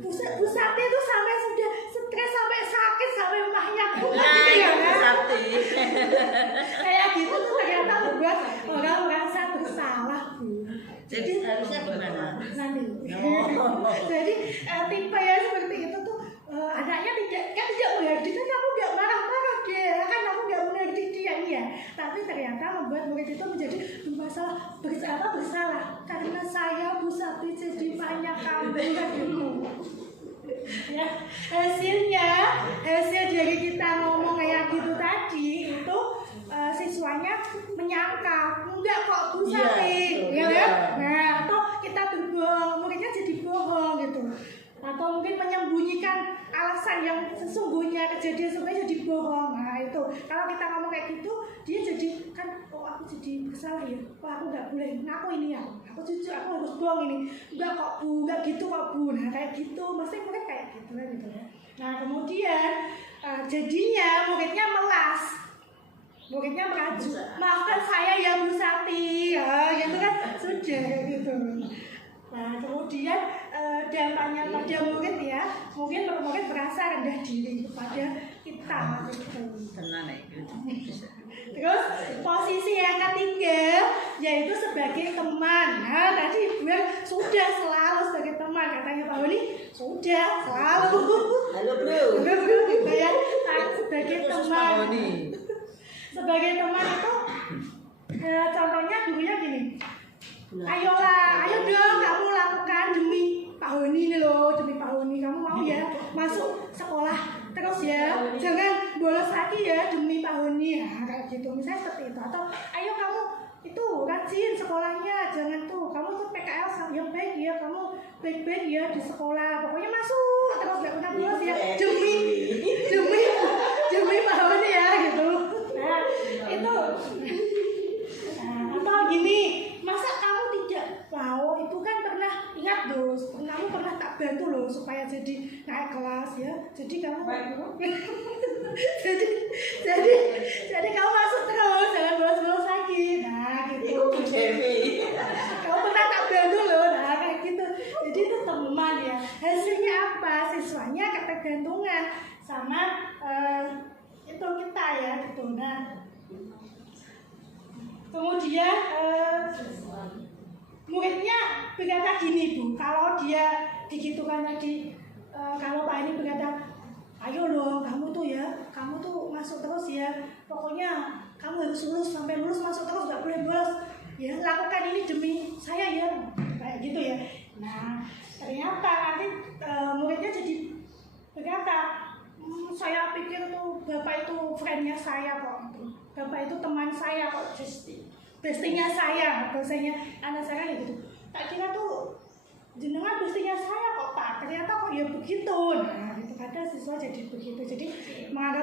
Bu Sakti itu sampai sudah stres, sampai sakit, sampai emahnya kumat gitu ya kan? Kayak gitu tuh ternyata membuat orang merasa bersalah Bu. Jadi harusnya gimana? Nanti. Jadi tipe ya seperti itu tuh anaknya tidak mengerti, kan kamu nggak marah-marah dia, kan kamu nggak mengerti dia iya. Tapi ternyata membuat murid itu menjadi bersalah karena saya Bu Sakti jadi banyak kamu kan gitu. Ya, hasil dari kita ngomong kayak gitu tadi itu siswanya menyangka enggak kok Bu Sakti, ya kan? Nah, atau kita berbohong, muridnya jadi bohong gitu, atau mungkin menyembunyikan alasan yang sesungguhnya kejadian sebenarnya jadi bohong. Nah itu kalau kita ngomong kayak gitu dia jadi kan oh aku jadi bersalah ya, oh aku nggak boleh ngaku ini ya, aku jujur aku harus bohong ini, enggak kok Bu, enggak gitu kok Bu. Nah kayak gitu mesti murid kayak gitu kan gitu ya. Nah kemudian jadinya muridnya melas, muridnya merajuk, maafkan saya ya Bu Sakti ya gitu kan sudah gitu. Nah kemudian dampaknya pada murid ya, mungkin murid merasa rendah diri kepada kita gitu. Terus posisi yang ketiga yaitu sebagai teman. Nah tadi Ibu sudah selalu sebagai teman katanya Pak Honi, sudah selalu. Halo Bro. Halo Bro gitu ya. Sebagai teman. Sebagai teman itu contohnya dulunya gini. Ayolah, ayo dong kamu lakukan demi Pak Honi ini loh, demi Pak Honi kamu mau ya masuk sekolah terus ya, jangan bolos lagi ya demi Pak Honi ya kayak gitu misalnya seperti itu. Atau ayo kamu itu rajin sekolahnya, jangan tuh kamu tuh PKL yang baik ya, kamu baik-baik ya di sekolah, pokoknya masuk terus gak pernah bolos ya demi Pak Honi ya gitu. Nah itu atau gini, masa kamu tidak mau, Ibu kan pernah ingat loh, kamu pernah tak bantu loh supaya jadi naik kelas ya, jadi kamu jadi kamu masuk terus, jangan bolos-bolos lagi. Nah gitu kamu pernah tak bantu loh, nah kayak gitu. Jadi itu teman ya, hasilnya apa, siswanya ketergantungan sama itu kita ya gitu. Nah kemudian muridnya berkata gini Bu, kalau dia digitukan tadi, kalau Pak ini berkata, ayo loh kamu tuh ya, kamu tuh masuk terus ya, pokoknya kamu harus lulus, sampai lulus masuk terus, gak boleh bolos ya, lakukan ini demi saya ya, kayak gitu ya. Nah ternyata nanti muridnya jadi berkata, saya pikir tuh Bapak itu friendnya saya kok, Bapak itu teman saya kok, bestinya saya, bahasanya anak saya kayak gitu. Tak kira tuh jenengan bestinya saya kok Pak, ternyata kok ya begitu. Nah itu kadang siswa jadi begitu, jadi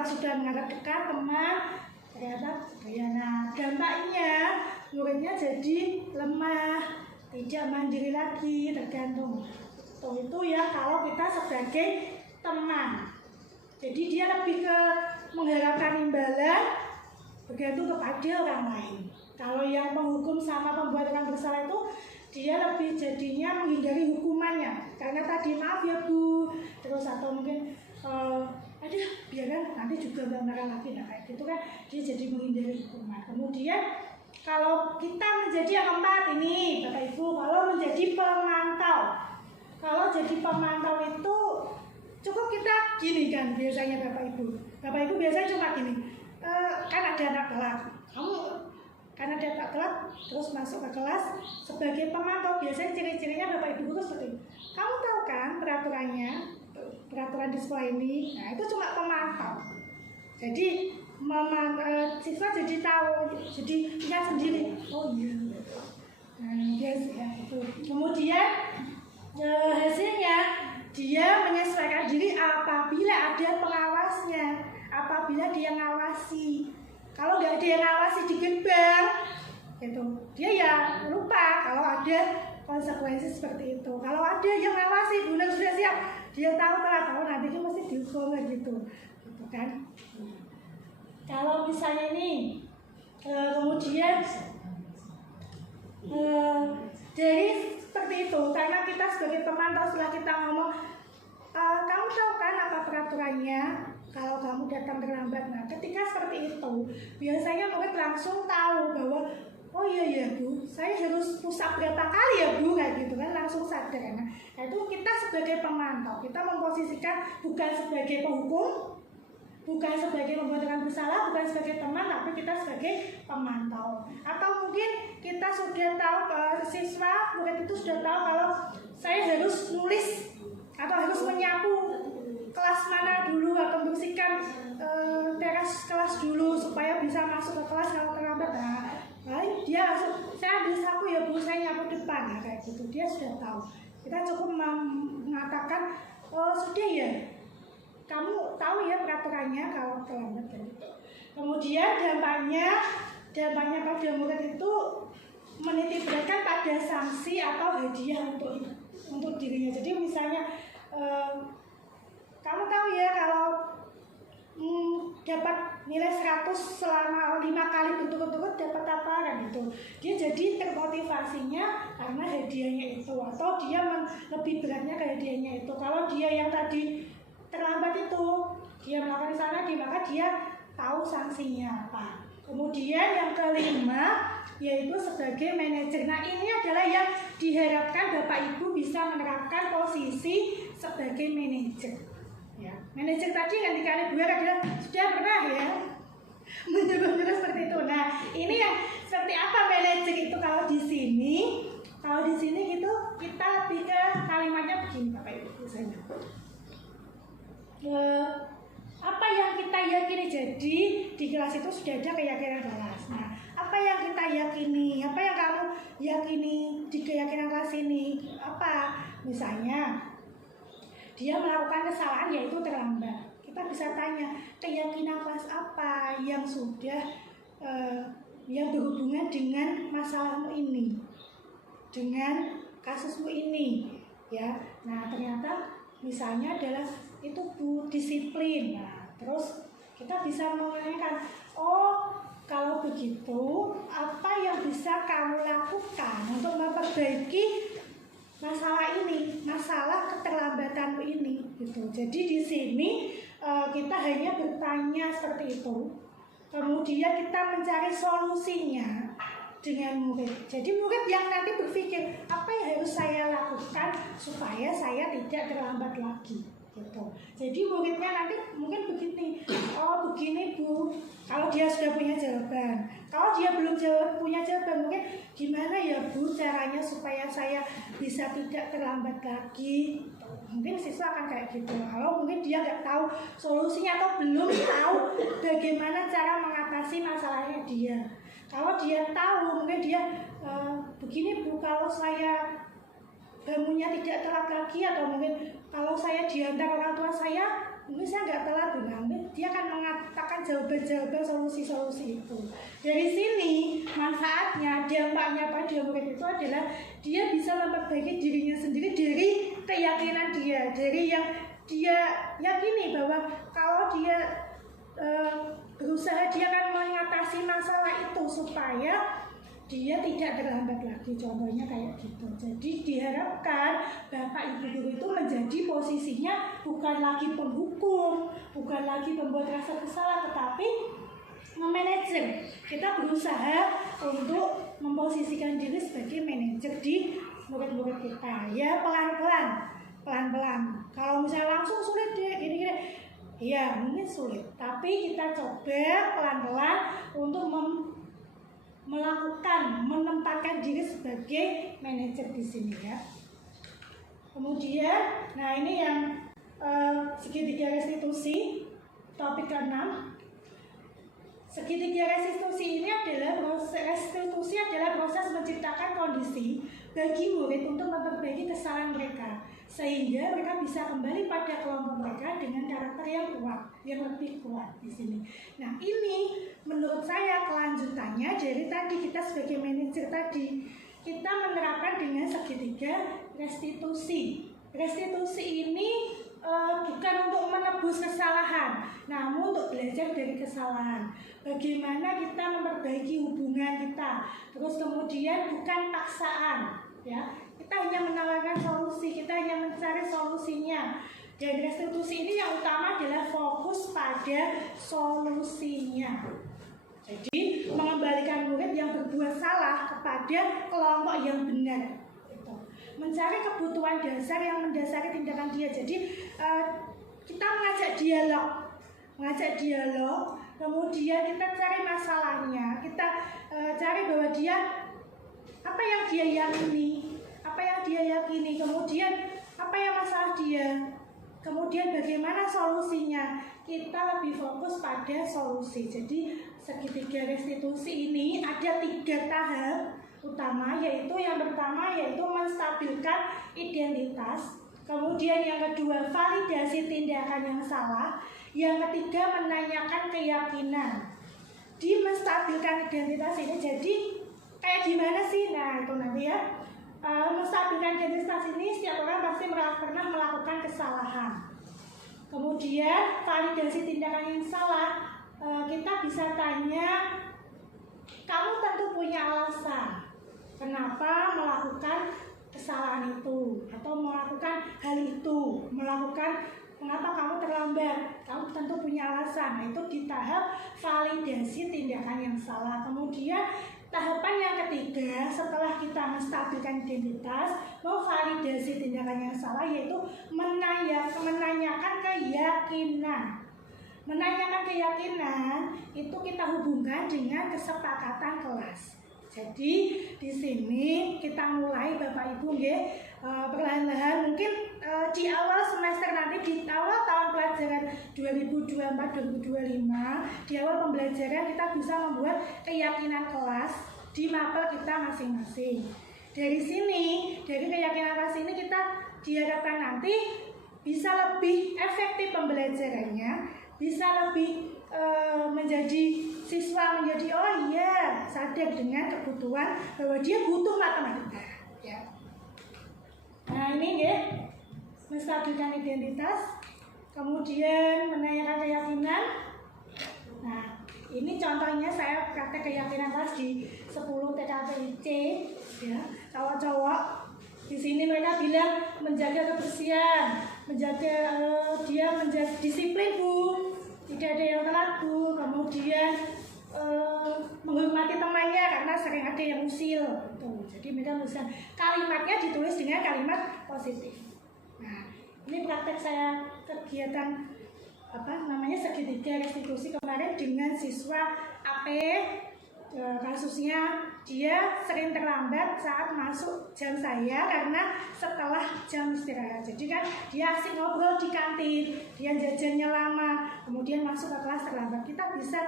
sudah menganggap dekat teman, ternyata ya. Nah dampaknya muridnya jadi lemah, tidak mandiri lagi, tergantung. Itu ya kalau kita sebagai teman. Jadi dia lebih ke mengharapkan imbalan, bergantung kepada orang lain. Kalau yang menghukum sama pembuat orang bersalah itu, dia lebih jadinya menghindari hukumannya. Karena tadi maaf ya Bu, terus atau mungkin aduh biarkan nanti juga nggak marah lagi, nah kayak gitu kan, dia jadi menghindari hukuman. Kemudian kalau kita menjadi yang keempat ini Bapak Ibu, kalau menjadi pemantau. Kalau jadi pemantau itu cukup kita gini kan biasanya Bapak Ibu biasanya cuma gini, kan ada anak telat, kamu karena ada anak telat terus masuk ke kelas sebagai pemantau, biasanya ciri-cirinya Bapak Ibu itu seperti kamu tahu kan peraturan di sekolah ini. Nah itu cuma pemantau, jadi siswa jadi tahu, jadi ingat sendiri, oh iya. Nah yes, ya itu. Kemudian hasilnya dia menyesuaikan diri apabila ada pengawasnya, apabila dia ngawasi. Kalau nggak ada yang ngawasi di gerbang, gitu. Dia ya lupa kalau ada konsekuensi seperti itu. Kalau ada yang ngawasi, benar sudah siap, dia tahu nanti dia mesti dihukum gitu kan. Kalau misalnya ini kemudian jadi seperti itu, karena kita sebagai pemantau setelah kita ngomong, kamu tahu kan apa peraturannya kalau kamu datang terlambat. Nah ketika seperti itu biasanya murid langsung tahu bahwa oh iya Bu, saya harus push up berapa kali ya Bu, kayak gitu kan, langsung sadar. Nah itu kita sebagai pemantau, kita memposisikan bukan sebagai penghukum, bukan sebagai membuat bersalah, bukan sebagai teman, tapi kita sebagai pemantau. Atau mungkin kita sudah tahu, siswa murid itu sudah tahu kalau saya harus nulis atau harus menyapu kelas mana dulu atau membersihkan teras kelas dulu supaya bisa masuk ke kelas kalau terlambat. Nah, dia langsung, saya ambil sapu ya Bu, saya nyapu depan, nah, kayak gitu. Dia sudah tahu. Kita cukup mengatakan, oh sudah ya, kamu tahu ya peraturannya kalau terlambat gitu. Kemudian dampaknya pada murid itu menitipberatkan pada sanksi atau hadiah untuk dirinya. Jadi misalnya kamu tahu ya kalau dapat nilai 100 selama 5 kali berturut-turut dapat apa kan gitu. Dia jadi termotivasinya karena hadiahnya itu, atau dia lebih beratnya ke hadiahnya itu. Kalau dia yang tadi terlambat itu, dia melakukan sana, maka dia tahu sanksinya apa. Kemudian yang kelima yaitu sebagai manajer. Nah ini adalah yang diharapkan Bapak Ibu bisa menerapkan posisi sebagai manajer. Ya, manajer tadi yang dikali gue adalah sudah pernah ya mencoba seperti itu. Nah ini yang seperti apa manajer itu kalau di sini gitu kita lebih ke kalimatnya begini Bapak Ibu misalnya. Apa yang kita yakini, jadi di kelas itu sudah ada keyakinan kelas. Nah, apa yang kita yakini, apa yang kamu yakini di keyakinan kelas ini, apa? Misalnya dia melakukan kesalahan yaitu terlambat. Kita bisa tanya keyakinan kelas apa yang sudah yang berhubungan dengan masalahmu ini, dengan kasusmu ini, ya. Nah ternyata misalnya adalah itu Bu, disiplin. Nah, terus kita bisa menanyakan, oh kalau begitu apa yang bisa kamu lakukan untuk memperbaiki masalah ini, masalah keterlambatanmu ini, gitu. Jadi di sini kita hanya bertanya seperti itu, kemudian kita mencari solusinya dengan murid. Jadi murid yang nanti berpikir apa yang harus saya lakukan supaya saya tidak terlambat lagi, gitu. Jadi muridnya nanti mungkin begini, oh begini Bu, kalau dia sudah punya jawaban. Kalau dia belum punya jawaban, mungkin gimana ya Bu caranya supaya saya bisa tidak terlambat lagi. Mungkin siswa akan kayak gitu. Kalau mungkin dia nggak tahu solusinya atau belum tahu bagaimana cara mengatasi masalahnya dia. Kalau dia tahu, mungkin dia begini Bu, kalau saya bangunnya tidak telat lagi, atau mungkin kalau saya diantar orang tua saya, mungkin saya nggak telat, mungkin dia akan mengatakan jawaban-jawaban solusi-solusi itu. Dari sini manfaatnya, dampaknya pada murid itu adalah dia bisa memperbaiki dirinya sendiri dari keyakinan dia, dari yang dia yakini bahwa kalau dia berusaha, dia akan mengatasi masalah itu supaya dia tidak terlambat lagi, contohnya kayak gitu. Jadi diharapkan Bapak Ibu guru itu menjadi posisinya bukan lagi penghukum, bukan lagi pembuat rasa bersalah, tetapi memanajer. Kita berusaha untuk memposisikan diri sebagai manajer di murid-murid kita. Ya pelan-pelan. Kalau misalnya langsung sulit deh, gini-gini. Ya mungkin sulit, tapi kita coba pelan-pelan untuk menempatkan diri sebagai manajer di sini ya. Kemudian, nah ini yang segitiga restitusi, topik ke-6. Segitiga restitusi ini adalah proses menciptakan kondisi bagi murid untuk memperbaiki kesalahan mereka, sehingga mereka bisa kembali pada kelompok mereka dengan karakter yang kuat, yang lebih kuat di sini. Nah ini menurut saya kelanjutan lanjutannya dari tadi kita sebagai manajer tadi, kita menerapkan dengan segitiga restitusi. Restitusi ini bukan untuk menebus kesalahan, namun untuk belajar dari kesalahan. Bagaimana kita memperbaiki hubungan kita. Terus kemudian bukan paksaan, ya. Kita hanya menawarkan solusi, kita hanya mencari solusinya. Dan restitusi ini yang utama adalah fokus pada solusinya. Jadi mengembalikan murid yang berbuat salah kepada kelompok yang benar. Mencari kebutuhan dasar yang mendasari tindakan dia. Jadi kita mengajak dialog, kemudian kita cari masalahnya, kita cari bahwa dia apa yang dia yakini, kemudian apa yang masalah dia, kemudian bagaimana solusinya. Kita lebih fokus pada solusi. Jadi segitiga restitusi ini ada 3 tahap utama, yaitu yang pertama yaitu menstabilkan identitas, kemudian yang kedua validasi tindakan yang salah, yang ketiga menanyakan keyakinan. Di menstabilkan identitas ini jadi kayak gimana sih? Nah itu nanti ya. Menstabilkan identitas ini setiap orang pasti pernah melakukan kesalahan. Kemudian validasi tindakan yang salah, kita bisa tanya, kamu tentu punya alasan kenapa melakukan kesalahan itu atau melakukan hal itu, kenapa kamu terlambat, kamu tentu punya alasan. Nah, itu di tahap validasi tindakan yang salah. Kemudian tahapan yang ketiga setelah kita menstabilkan identitas, memvalidasi tindakan yang salah, yaitu menanyakan keyakinan. Menanyakan keyakinan itu kita hubungkan dengan kesepakatan kelas. Jadi di sini kita mulai Bapak Ibu perlahan-lahan, mungkin di awal semester nanti, di awal tahun pelajaran 2024-2025, di awal pembelajaran kita bisa membuat keyakinan kelas di mapel kita masing-masing. Dari sini, dari keyakinan kelas ini kita diharapkan nanti bisa lebih efektif pembelajarannya, bisa lebih menjadi siswa menjadi oh iya sadar dengan kebutuhan bahwa dia butuh matematika, ya. Nah ini ya, menstabilkan identitas, kemudian menanyakan keyakinan. Nah ini contohnya saya praktek keyakinan kelas di 10 TKPIC, ya. Cowok-cowok di sini mereka bilang menjaga kebersihan, dia menjaga disiplin Bu, tidak ada yang telat Bu, kemudian menghormati temannya karena sering ada yang usil gitu. Jadi mereka menuliskan kalimatnya ditulis dengan kalimat positif. Nah ini praktek saya kegiatan segitiga restitusi kemarin dengan siswa AP. Kasusnya dia sering terlambat saat masuk jam saya karena setelah jam istirahat. Jadi kan dia asik ngobrol di kantin, dia jajannya lama, kemudian masuk ke kelas terlambat. Kita bisa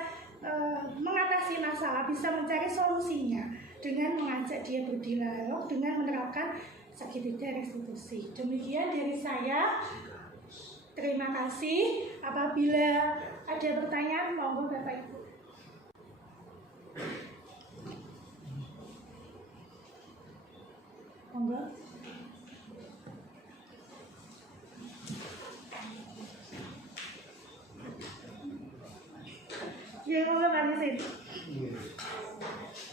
mengatasi masalah, bisa mencari solusinya dengan mengajak dia berdialog, dengan menerapkan segitiga restitusi. Demikian dari saya. Terima kasih. Apabila ada pertanyaan, monggo Bapak Ibu. Monggo. Ya, monggo Pak Nisin.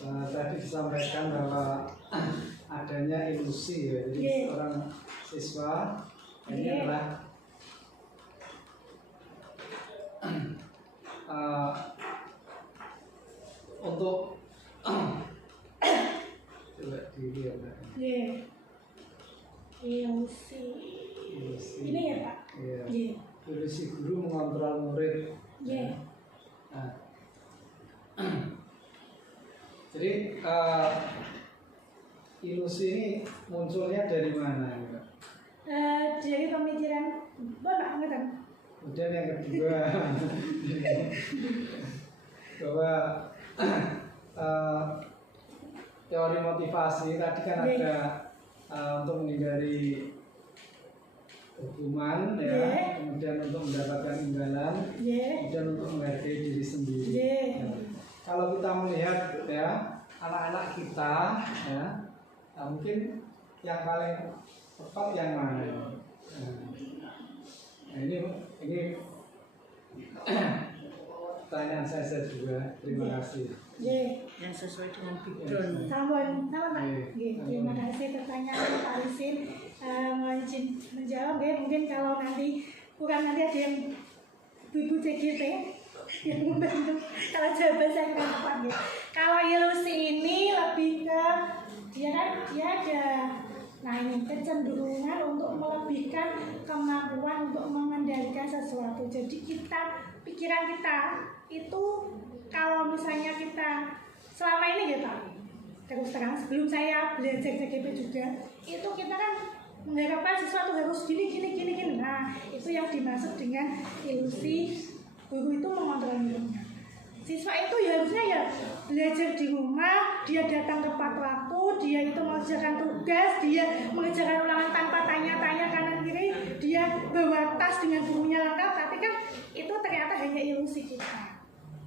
Tadi disampaikan bahwa adanya ilusi ya, jadi seorang siswa ini adalah untuk coba dilihat Ilusi. Ini ya Pak. Ilusi guru mengontrol murid. Nah, jadi ilusi ini munculnya dari mana ya? Dari pemikiran Bapak ngerti? Kemudian yang kedua bahwa teori motivasi tadi kan ada untuk menghindari hukuman ya, kemudian untuk mendapatkan imbalan, kemudian untuk menghargai diri sendiri. Kalau kita melihat ya anak-anak kita ya, nah, mungkin yang paling tepat yang mana? Nah, ini pertanyaan saya juga. Terima kasih. Yang sesuai dengan background. Sampun, sama Pak. Terima kasih pertanyaan Pak Alisin. Mohon izin menjawab ya. Mungkin kalau nanti kurang nanti ada yang ibu CGT yang membantu. Kalau jawaban saya kurang tepat ya. Kalau ilusi ini lebih ke dia ada kecenderungan untuk melebihkan kemampuan untuk mengendalikan sesuatu. Jadi pikiran kita itu kalau misalnya kita selama ini ya Pak, terus terang sebelum saya belajar CGP juga, itu kita kan mengharapkan sesuatu harus gini. Nah, itu yang dimaksud dengan ilusi guru itu mengontrol dirinya. Siswa itu ya harusnya ya belajar di rumah, dia datang tepat waktu, dia itu mengerjakan tugas, dia mengerjakan ulangan tanpa tanya-tanya kanan kiri, dia bawa tas dengan bukunya lengkap, tapi kan itu ternyata hanya ilusi kita.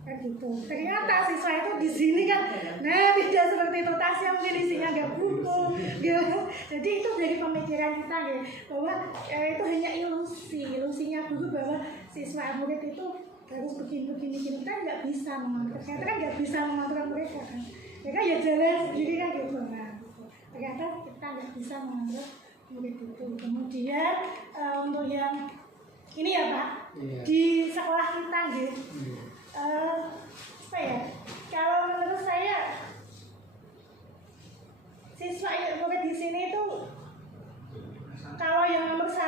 Kan gitu. Ternyata siswa itu di sini kan, nah tidak seperti itu, tasnya mungkin isinya nggak buku, gitu. Jadi itu dari pemikiran kita ya, bahwa itu hanya ilusinya guru bahwa siswa murid itu harus begini kan nggak bisa mengontrol, ternyata kan nggak bisa mengontrol mereka kan, mereka ya jalan sendiri kan gitu. Nah, ternyata kita nggak bisa mengontrol murid itu. Kemudian untuk yang ini ya Pak, di sekolah kita gitu. Apa ya? Kalau menurut saya siswa murid di sini itu kalau yang nomor 1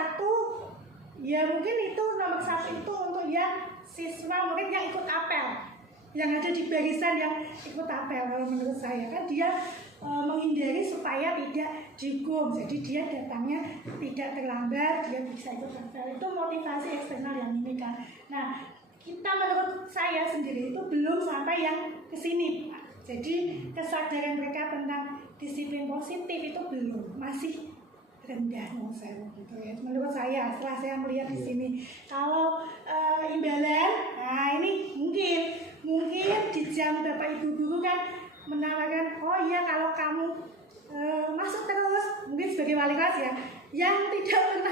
ya mungkin itu nomor 1 itu untuk yang siswa murid yang ikut apel, yang ada di barisan yang ikut apel. Kalau menurut saya kan dia menghindari supaya tidak dihukum, jadi dia datangnya tidak terlambat, dia bisa ikut apel. Itu motivasi eksternal yang ini kan. Nah, kita menurut saya sendiri itu belum sampai yang kesini Pak. Jadi kesadaran mereka tentang disiplin positif itu belum, masih rendah menurut saya gitu ya. Menurut saya setelah saya melihat di sini, kalau imbalan, nah ini mungkin di jam Bapak Ibu guru kan menawarkan, oh iya kalau kamu masuk terus, mungkin sebagai wali kelas ya, yang tidak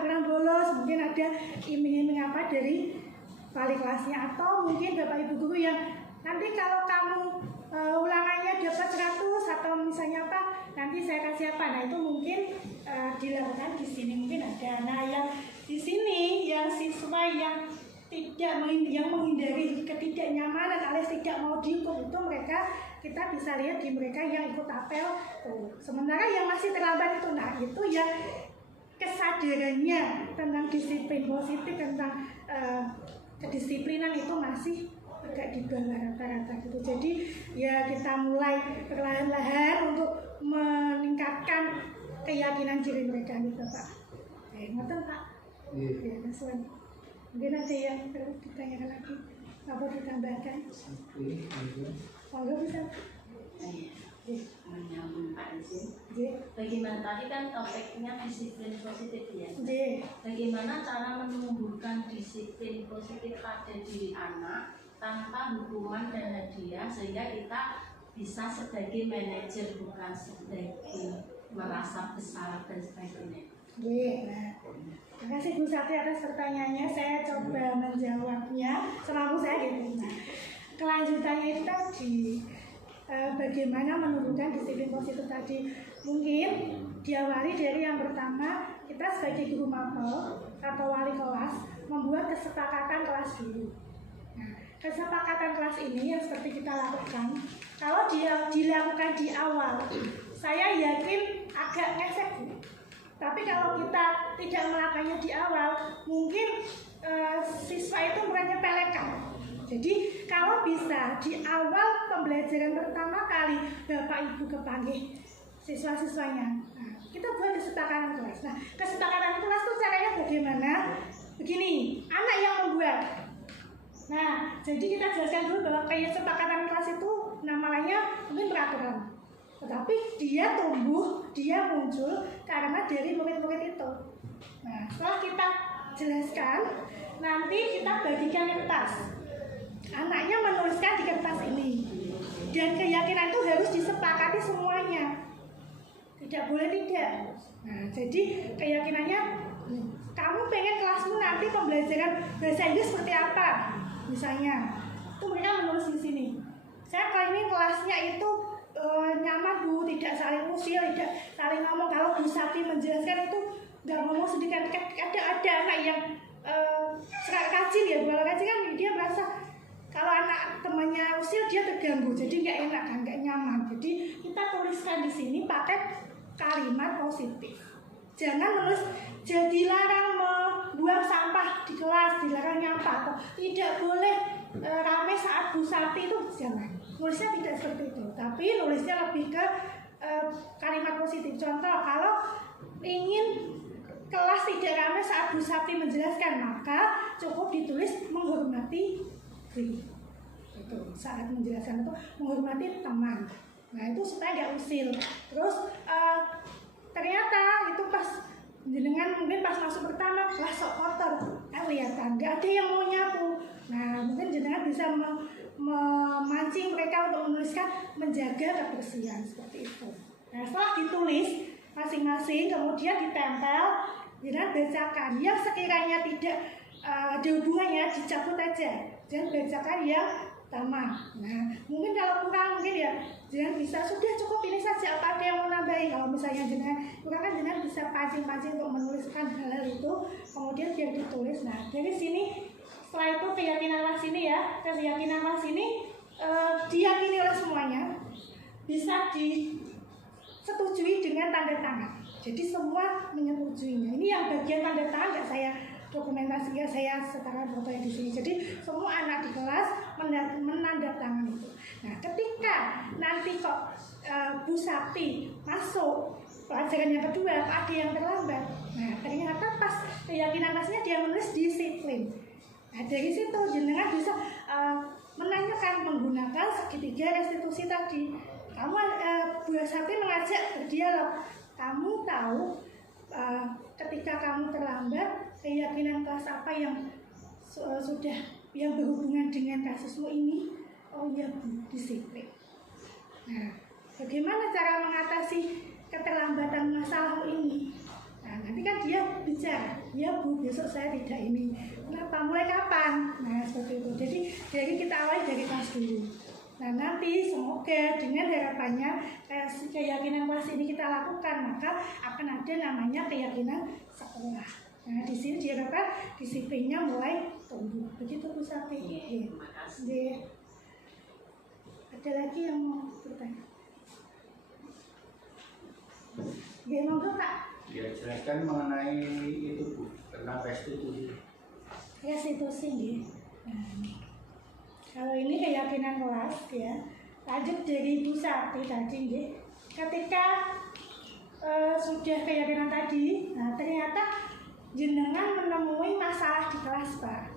pernah bolos, mungkin ada iming-iming apa dari wali kelasnya, atau mungkin Bapak Ibu guru yang nanti kalau kamu ulangannya dapat 100 atau misalnya apa, nanti saya kasih apa. Nah itu mungkin dilakukan di sini mungkin ada. Nah yang di sini yang siswa yang menghindari ketidaknyamanan alias tidak mau dihukum itu mereka, kita bisa lihat di mereka yang ikut apel tuh. Sementara yang masih terlambat itu, nah itu yang kesadarannya tentang disiplin positif, tentang kedisiplinan itu masih agak di bawah rata-rata gitu. Jadi ya kita mulai perlahan-lahan untuk meningkatkan keyakinan diri mereka gitu Pak. Ngoten Pak. Ya, Mas. Mungkin ada yang perlu ditanyakan lagi atau ditambahkan? Monggo bisa. Menyambung Pak Alisin. Bagaimana tadi kan topiknya disiplin positif ya? Bagaimana cara menumbuhkan disiplin positif pada diri anak tanpa hukuman dan hadiah sehingga kita bisa sebagai manajer bukan sebagai merasa besar dan sebagainya. Nah, terima kasih Bu Sati atas pertanyaannya. Saya coba menjawabnya semampu saya gitu. Nah, kelanjutannya itu tadi bagaimana menurunkan disiplin positif tadi. Mungkin diawali dari yang pertama, kita sebagai guru mapel atau wali kelas membuat kesepakatan kelas dulu. Nah, kesepakatan kelas ini yang seperti kita lakukan, kalau dia dilakukan di awal, saya yakin agak ngesek. Tapi kalau kita tidak melakukannya di awal, mungkin siswa itu menyepelekan. Jadi kalau bisa di awal pembelajaran pertama kali Bapak Ibu kepanggil siswa-siswanya, nah, kita buat kesepakatan kelas. Nah, kesepakatan kelas itu caranya bagaimana? Begini, anak yang membuat. Nah, jadi kita jelaskan dulu bahwa kesepakatan kelas itu nama lainnya mungkin peraturan. Tetapi dia tumbuh, dia muncul karena dari murid-murid itu. Nah, setelah kita jelaskan, nanti kita bagikan kertas. Anaknya menuliskan di kertas ini. disepakati semuanya, tidak boleh tidak. Nah, jadi keyakinannya kamu pengen kelasmu nanti pembelajaran bahasa Inggris seperti apa, misalnya, itu mereka menulis di sini. Saya kali ini kelasnya itu nyaman Bu, tidak saling usil, tidak saling ngomong. Kalau Bu Sati menjelaskan itu nggak ngomong sedikit. Ada anak yang rajin ya, Bu rajin kan dia merasa kalau anak temannya usil dia terganggu, jadi nggak enak kan, nggak nyaman. Jadi kita tuliskan di sini pakai kalimat positif. Jangan menulis dilarang membuang sampah di kelas, dilarang nyampah, tidak boleh rame saat Bu Sati, itu jangan. Nulisnya tidak seperti itu, tapi nulisnya lebih ke kalimat positif. Contoh, kalau ingin kelas tidak ramai saat Bu Sati menjelaskan, maka cukup ditulis menghormati guru. Itu saat menjelaskan itu menghormati teman. Nah itu supaya nggak usil. Terus ternyata itu pas jenengan mungkin pas masuk pertama kelas sok kotor, kelihatan nggak ada yang mau nyapu. Nah mungkin jenengan bisa memancing mereka untuk menuliskan menjaga kebersihan seperti itu. Nah setelah ditulis masing-masing kemudian ditempel, jenengan bacakan yang sekiranya tidak ada hubungannya dicabut aja, jangan bacakan yang sama. Nah mungkin kalau kurang mungkin ya jenengan bisa sudah cukup ini saja, apa ada yang mau nambahin. Kalau misalnya jenengan kurang kan jenengan bisa pancing-pancing untuk menuliskan hal-hal itu kemudian biar ditulis. Nah dari sini setelah itu keyakinan kelas ini ya, keyakinan kelas ini diyakini oleh semuanya, bisa disetujui dengan tanda tangan. Jadi semua menyetujuinya. Ini yang bagian tanda tangan nggak saya dokumentasikan, saya sekarang fotonya di sini. Jadi semua anak di kelas menandatangani itu. Nah ketika nanti kok Bu Sakti masuk pelajaran yang kedua, ada yang terlambat. Nah ternyata pas keyakinan kelasnya dia menulis disiplin. Nah dari situ jenengan bisa menanyakan menggunakan segitiga restitusi tadi. Kamu Bu Sakti mengajak berdialog. Kamu tahu ketika kamu terlambat, keyakinan kelas apa yang sudah yang berhubungan dengan kasusmu ini? Oh iya Bu, disiplin. Nah, bagaimana cara mengatasi keterlambatan masalahmu ini? Nah, nanti kan dia bicara, ya Bu, besok saya tidak ini. Kenapa? Mulai kapan? Nah, seperti itu. Jadi kita awali dari kelas dulu. Nah, nanti semoga dengan harapannya keyakinan kelas ini kita lakukan, maka akan ada namanya keyakinan sekolah. Nah, di sini diharapkan disiplinnya mulai tumbuh. Begitu Bu Sakti. Terima kasih. Ada lagi yang mau bertanya? Ya, monggo Kak. Ya, jelaskan mengenai itu Bu, tentang restitusi. Restitusi nggih. Kalau ini keyakinan kelas ya, lanjut dari Bu Sakti tadi nggih. Ketika sudah keyakinan tadi, nah ternyata jenengan menemui masalah di kelas Pak.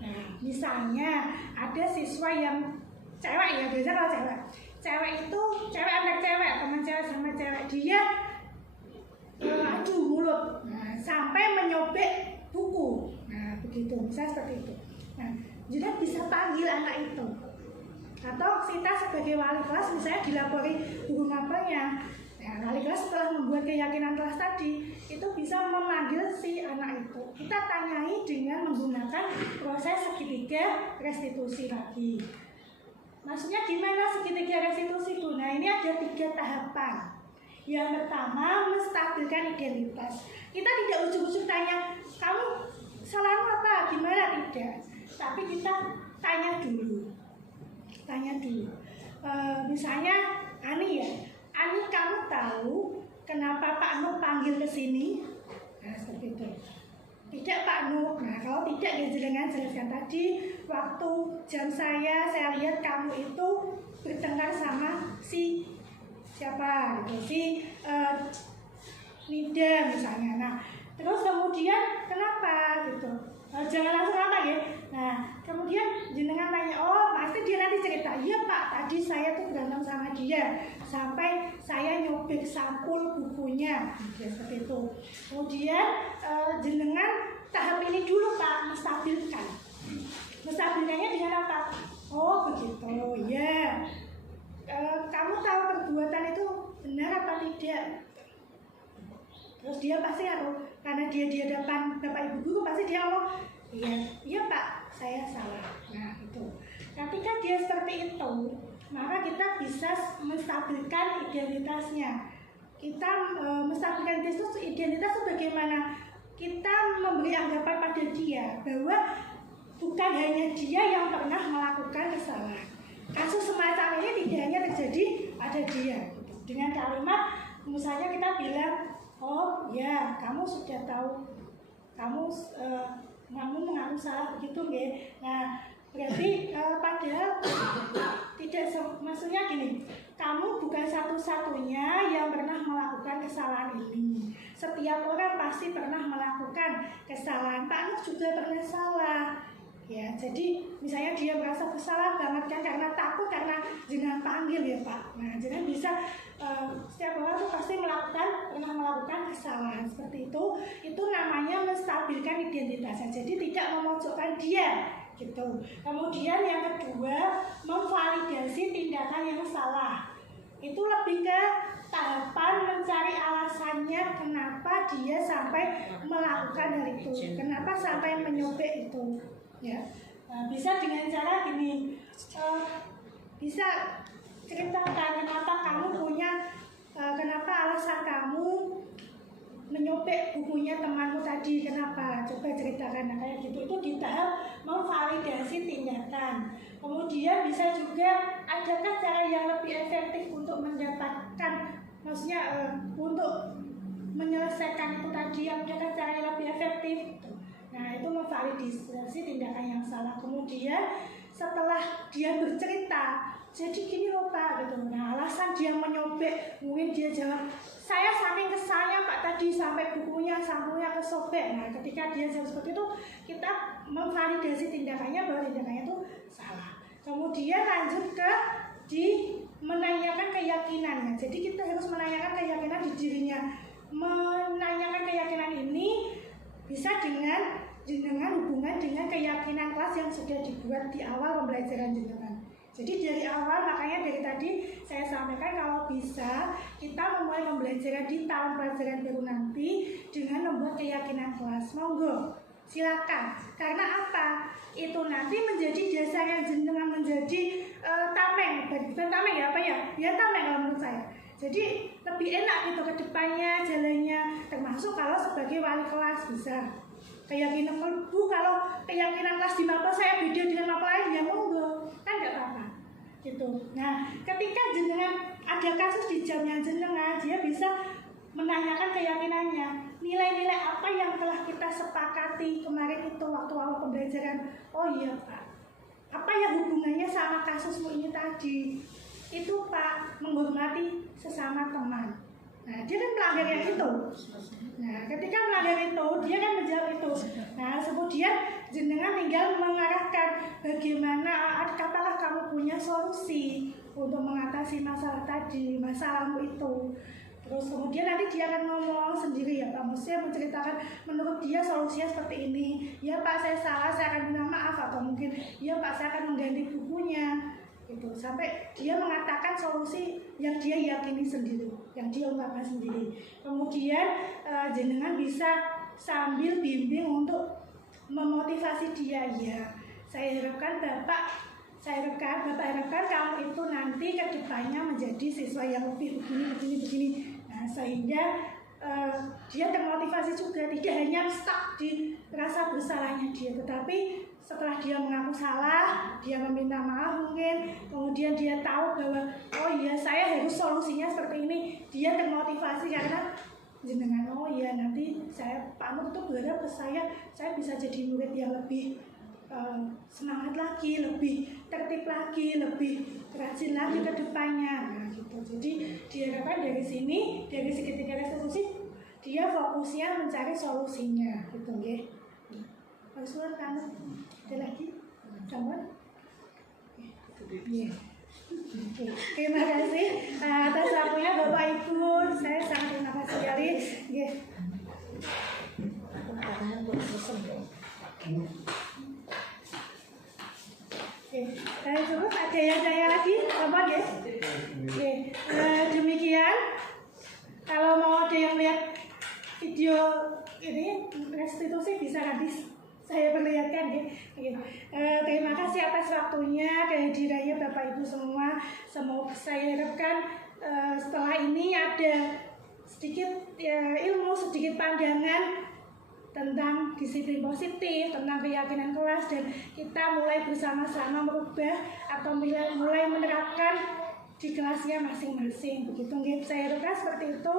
Nah, misalnya ada siswa yang cewek ya, biasanya kalau cewek itu cewek anak cewek, teman cewek sama cewek, dia adu mulut, nah, sampai menyobek buku. Nah begitu, misalnya seperti itu. Nah jadi bisa panggil anak itu, atau kita sebagai wali kelas misalnya dilapori guru mapelnya. Nah, wali kelas setelah membuat keyakinan kelas tadi itu bisa memanggil si anak itu. Kita tanyai dengan menggunakan proses segitiga restitusi lagi. Maksudnya gimana segitiga restitusi Bu? Nah ini ada 3 tahapan. Yang pertama menstabilkan identitas. Kita tidak ujuk-ujuk tanya kamu salahmu apa, gimana, tidak. Tapi kita tanya dulu. Misalnya Ani ya, Ani kamu tahu kenapa Pak Nur panggil ke sini? Nah seperti itu. Tidak Pak Nur. Nah kalau tidak ya jangan jelaskan tadi waktu jam saya lihat kamu itu bertengkar sama si siapa gitu, si Nida misalnya. Nah terus kemudian kenapa gitu, jangan langsung apa ya. Nah kemudian jenengan tanya, oh pasti dia nanti cerita, iya Pak tadi saya tuh berantem sama dia sampai saya nyobek sampul bukunya, seperti itu. Kemudian jenengan tahap ini dulu Pak, menstabilkannya dengan apa? Oh begitu ya. Kamu tahu perbuatan atau tidak. Terus dia pasti karena dia di hadapan Bapak Ibu guru pasti dia ngomong, iya Pak, saya salah. Nah itu. Ketika dia seperti itu, maka kita bisa menstabilkan identitasnya. Kita menstabilkan identitas itu bagaimana? Kita memberi anggapan pada dia bahwa bukan hanya dia yang pernah melakukan kesalahan. Kasus semacam ini tidak hanya terjadi pada dia. Dengan kalimat, misalnya kita bilang, oh ya, kamu sudah tahu, kamu mengaku salah begitu, ya. Nah, berarti padahal tidak, maksudnya gini, kamu bukan satu-satunya yang pernah melakukan kesalahan ini. Setiap orang pasti pernah melakukan kesalahan. Pak Nuh juga pernah salah. Ya, jadi misalnya dia merasa bersalah banget kan karena takut karena jenengan panggil ya Pak. Nah, jenengan bisa setiap orang tuh pasti pernah melakukan kesalahan seperti itu. Itu namanya menstabilkan identitasnya. Jadi tidak memojokkan dia gitu. Kemudian yang kedua, memvalidasi tindakan yang salah. Itu lebih ke tahapan mencari alasannya kenapa dia sampai melakukan hal itu, kenapa sampai menyobek itu. Ya, nah, bisa dengan cara gini, bisa ceritakan kenapa kamu punya, kenapa alasan kamu menyobek bukunya temanmu tadi, kenapa? Coba ceritakan. Nah, kayak gitu. Itu di tahap memvalidasi tindakan. Kemudian bisa juga, adakah cara yang lebih efektif untuk mendapatkan, maksudnya untuk menyelesaikan itu tadi, adakah cara yang lebih efektif? Nah, itu memvalidasi tindakan yang salah. Kemudian setelah dia bercerita, jadi gini loh Pak, gitu. Nah, alasan dia menyobek, mungkin dia jawab, saya saking kesalnya Pak tadi sampai bukunya, sampulnya kesobek. Nah, ketika dia jawab seperti itu, kita memvalidasi tindakannya bahwa tindakannya itu salah. Kemudian lanjut ke menanyakan keyakinannya. Jadi kita harus menanyakan keyakinan di dirinya. Menanyakan keyakinan ini bisa dengan hubungan dengan keyakinan kelas yang sudah dibuat di awal pembelajaran jenengan. Jadi dari awal, makanya dari tadi saya sampaikan kalau bisa kita memulai pembelajaran di tahun pelajaran baru nanti dengan membuat keyakinan kelas. Monggo, silakan. Karena apa? Itu nanti menjadi dasarnya jenengan menjadi tameng. Bukan tameng ya, apa ya? Ya tameng kalau menurut saya. Jadi lebih enak gitu ke depannya jalannya, termasuk kalau sebagai wali kelas bisa. Keyakinan kalau keyakinan kelas di mapel saya beda dengan mapel lain, ya monggo, kan nggak apa-apa gitu. Nah, ketika jenengan ada kasus di jamnya jenengan, dia bisa menanyakan keyakinannya, nilai-nilai apa yang telah kita sepakati kemarin itu waktu awal pembelajaran. Oh iya Pak, apa yang hubungannya sama kasusmu ini tadi? Itu Pak, menghormati sesama teman. Nah, dia kan melanggar yang itu. Nah, ketika melanggar itu, dia kan menjawab itu. Nah, kemudian jenengan tinggal mengarahkan bagaimana, apakah kamu punya solusi untuk mengatasi masalah tadi, masalahmu itu. Terus kemudian nanti dia akan ngomong sendiri ya Pak, maksudnya menceritakan menurut dia solusinya seperti ini. Ya Pak, saya salah, saya akan minta maaf, atau mungkin ya Pak, saya akan mengganti bukunya. Gitu. Sampai dia mengatakan solusi yang dia yakini sendiri, yang dia ungkapkan sendiri. Kemudian jenengan bisa sambil bimbing untuk memotivasi dia. Ya, saya harapkan Bapak harapkan kamu itu nanti ke depannya menjadi siswa yang lebih begini. Nah, sehingga dia termotivasi juga, tidak hanya stuck di rasa bersalahnya dia, tetapi setelah dia mengaku salah, dia meminta maaf mungkin, kemudian dia tahu bahwa oh iya saya harus solusinya seperti ini, dia termotivasi karena jenengan, oh iya nanti saya Pak Nur tuh berharap ke saya bisa jadi murid yang lebih semangat lagi, lebih tertib lagi, lebih rajin lagi ke depannya. Nah, gitu. Jadi diharapkan dari sini, dari segitiga restitusi, dia fokusnya mencari solusinya, gitu ya. Harus kan? Ada lagi? Gambar? Oke. Terima kasih atas waktunya Bapak Ibu. Saya sangat terima kasih sekali. Terus ada yang saya lagi? Apa ya? Demikian Kalau mau ada yang lihat video ini restitusi bisa nanti saya perlihatkan ya. Terima kasih atas waktunya, kehadirannya Bapak Ibu semua. Semoga saya harapkan setelah ini ada sedikit ilmu, sedikit pandangan tentang disiplin positif, tentang keyakinan kelas, dan kita mulai bersama-sama merubah atau mulai menerapkan di kelasnya masing-masing. Begitu saya harapkan seperti itu.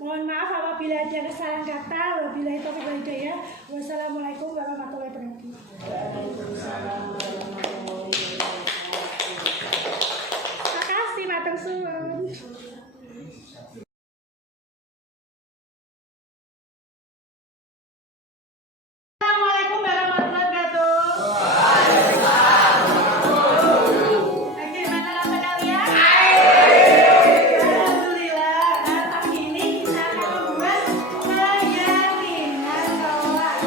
Mohon maaf apabila ada kesalahan kata. Wabillahi taufiq wal hidayah. Wassalamualaikum warahmatullahi wabarakatuh. Terima kasih matur suwun. Assalamualaikum warahmatullahi wabarakatuh. Bagaimana rasa kalian? Alhamdulillah. Pagi ini kita akan membuat keyakinan kelas.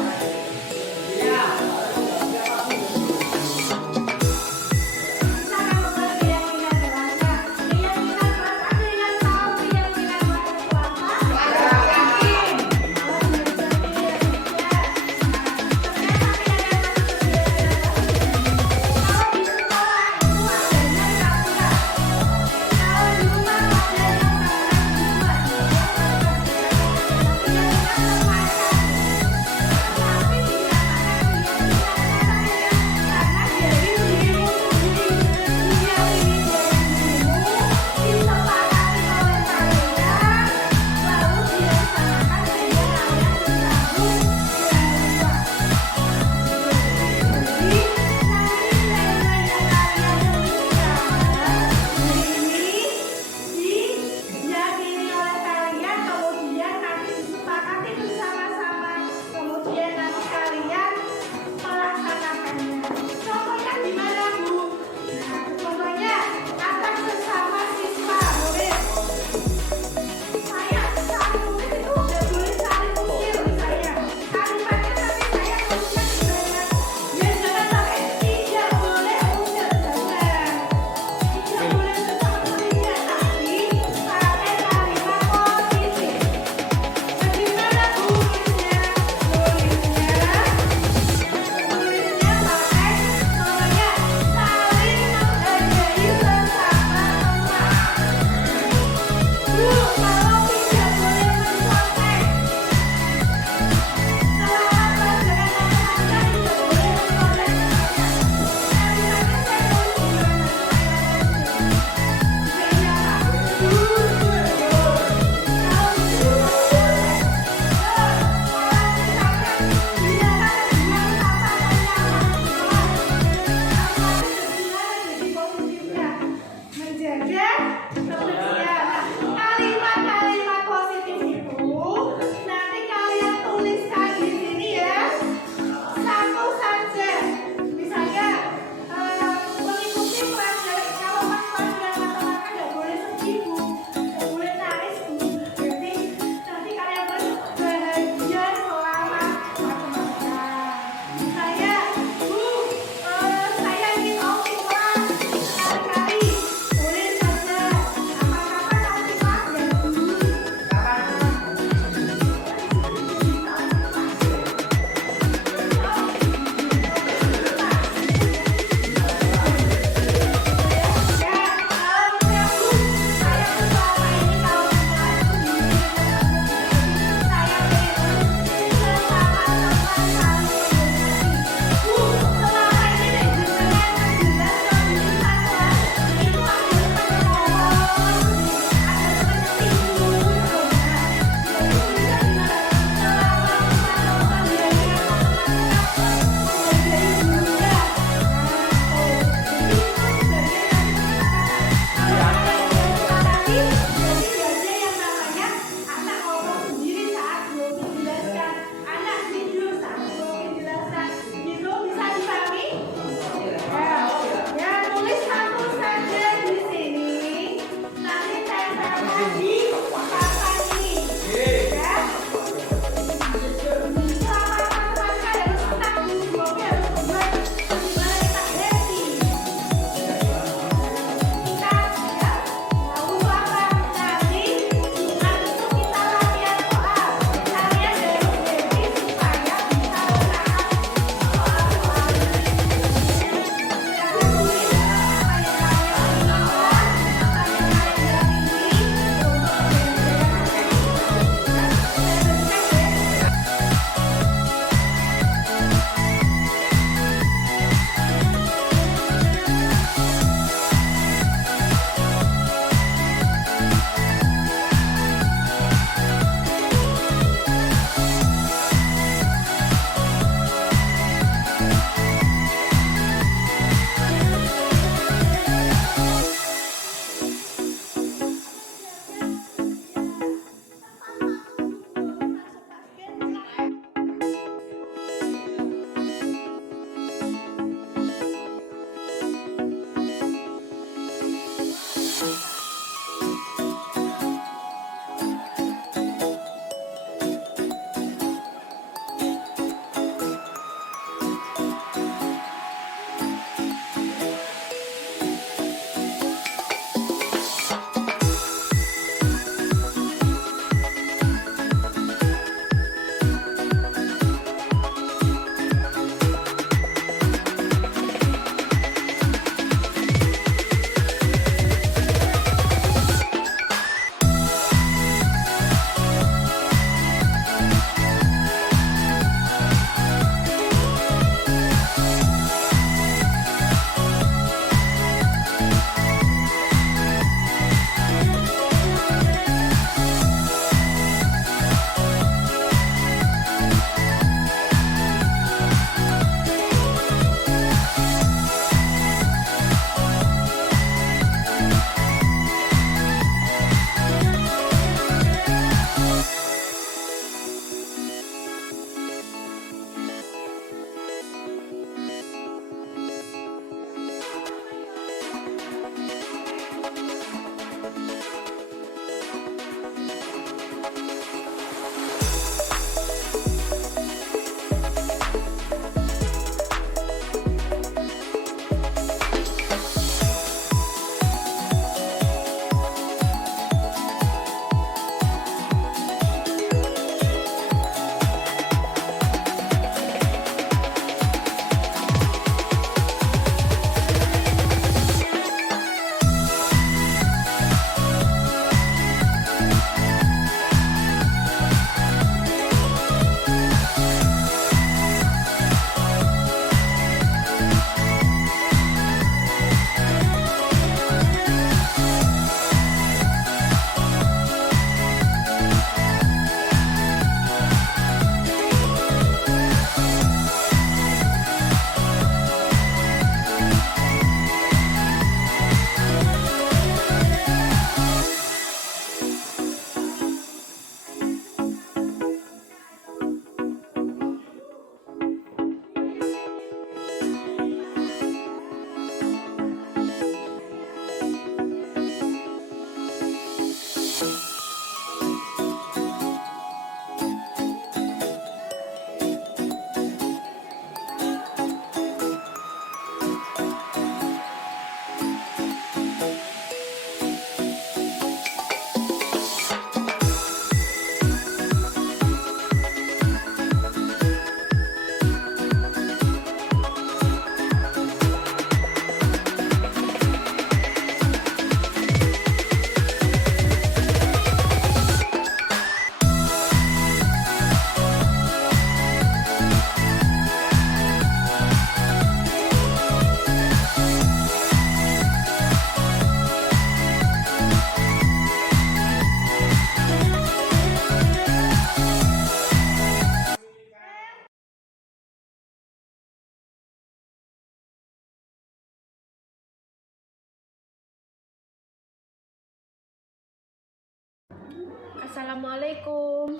Assalamualaikum.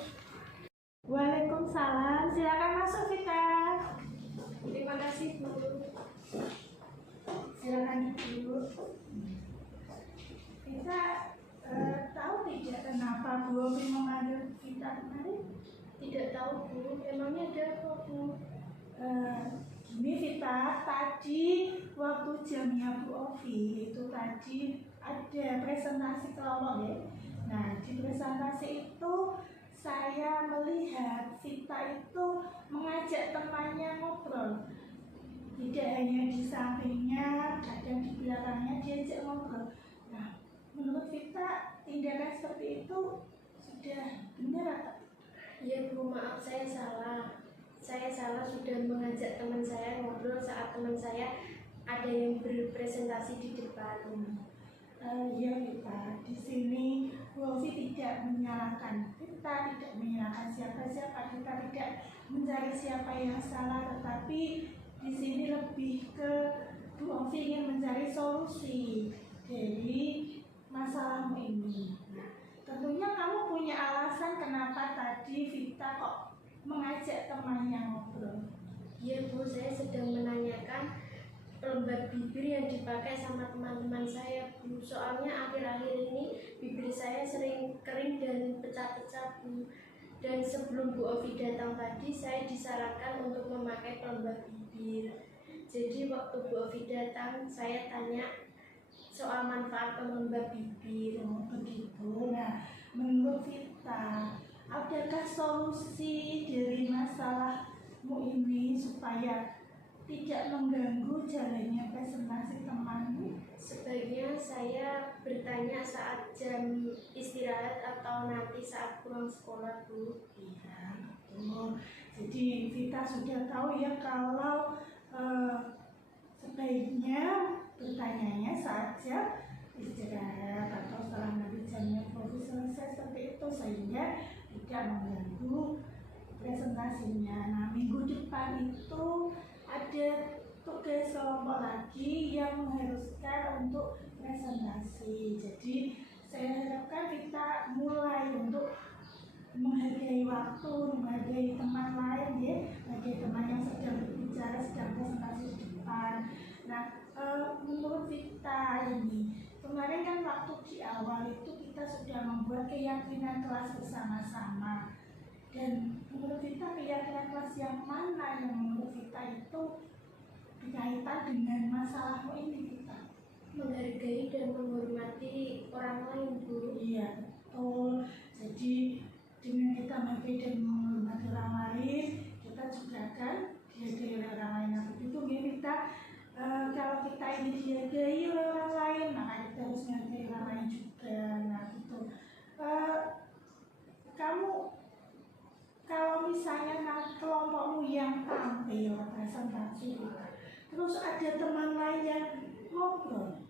Waalaikumsalam. Silakan masuk Vita. Terima kasih Bu. Silakan duduk. Vita tahu tidak kenapa Bu Ovi memanggil Vita kemarin? Tidak tahu Bu, emangnya ada apa Bu? Gini Vita, tadi waktu jamnya Bu Ovi itu tadi ada presentasi kelompok ya. Nah di presentasi itu saya melihat Vita itu mengajak temannya ngobrol. Tidak hanya di sampingnya, kadang di belakangnya diajak ngobrol. Nah menurut Vita tindakan seperti itu sudah benar atau? Iya Bu, maaf saya salah. Saya salah sudah mengajak teman saya ngobrol saat teman saya ada yang berpresentasi di depan. Ya Vita, di sini Bu Ovi tidak menyalahkan kita, tidak menyalahkan siapa-siapa, kita tidak mencari siapa yang salah, tetapi di sini lebih ke Bu Ovi ingin mencari solusi dari masalahmu ini. Nah, tentunya kamu punya alasan kenapa tadi Vita kok mengajak temannya ngobrol. Iya Bu, saya sedang menanyakan pelembab bibir yang dipakai sama teman-teman saya Bu. Soalnya akhir-akhir ini bibir saya sering kering dan pecah-pecah Bu. Dan sebelum Bu Ovi datang tadi saya disarankan untuk memakai pelembab bibir. Jadi waktu Bu Ovi datang saya tanya soal manfaat pelembab bibir. Begitu. Nah, menurut Vita, adakah solusi dari masalahmu ini supaya tidak mengganggu jalannya presentasi temanmu? Sebaiknya saya bertanya saat jam istirahat atau nanti saat pulang sekolah Bu. Iya, betul. Jadi Vita sudah tahu ya kalau sebaiknya bertanyanya saat jam istirahat atau setelah nanti jamnya fokus selesai seperti itu sehingga tidak mengganggu presentasinya. Nah minggu depan itu ada tugas kelompok lagi yang mengharuskan untuk presentasi. Jadi saya harapkan kita mulai untuk menghargai waktu, menghargai teman lain ya, menghargai teman yang sedang berbicara, sedang presentasi di depan. Nah menurut Vita ini kemarin kan waktu di awal itu kita sudah membuat keyakinan kelas bersama-sama. Dan menurut Vita keyakinan kelas yang mana yang menurut Vita itu berkaitan dengan masalahmu ini Vita? Menghargai dan menghormati orang lain Bu. Iya betul. Jadi dengan kita menghargai dan menghormati orang lain, kita juga akan dihargai oleh orang lain. Nah begitu ya Vita. Kalau kita ini dihargai oleh orang lain, maka kita harus menghargai orang lain juga. Nah gitu. Kamu kalau misalnya kelompokmu yang tampil presentasi, terus ada teman lain yang ngobrol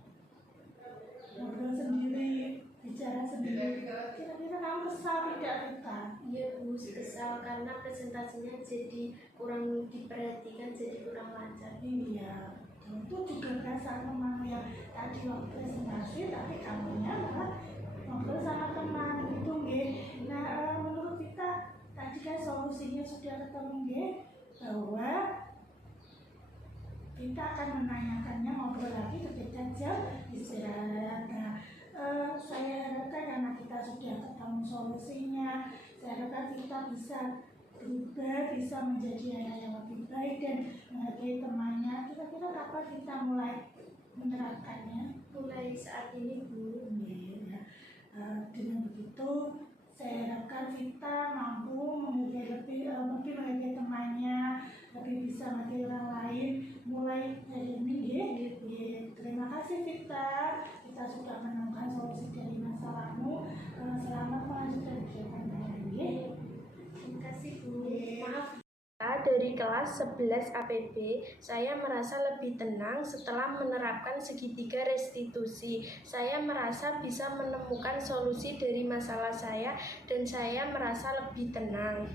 sendiri, bicara sendiri, kira-kira kamu kesal tidak Vita? Iya Bu, kesal karena presentasinya jadi kurang diperhatikan, jadi kurang lancar. Iya, itu juga perasaan temanmu yang tadi waktu presentasi, tapi kamunya malah ngobrol sama teman gitu nggih. Nah menurut Vita tadi kan solusinya sudah ketemu nggih, bahwa kita akan menanyakannya ngobrol lagi ketika jam istirahat. Nah, saya harapkan karena kita sudah ketemu solusinya, saya harapkan kita bisa berubah, bisa menjadi anak yang lebih baik dan menghargai temannya. Kira-kira kapan kita mulai menerapkannya? Mulai saat ini Bu. Ya. Dengan begitu saya harapkan Vita mampu menghargai lebih menghargai temannya, lebih bisa menghargai orang lain mulai hari ini ya. Terima kasih Vita, kita sudah menemukan solusi dari masalahmu. Selamat melanjutkan kegiatan hari ini. Terima kasih Bu. Maaf dari kelas 11 APB, saya merasa lebih tenang setelah menerapkan segitiga restitusi. Saya merasa bisa menemukan solusi dari masalah saya dan saya merasa lebih tenang.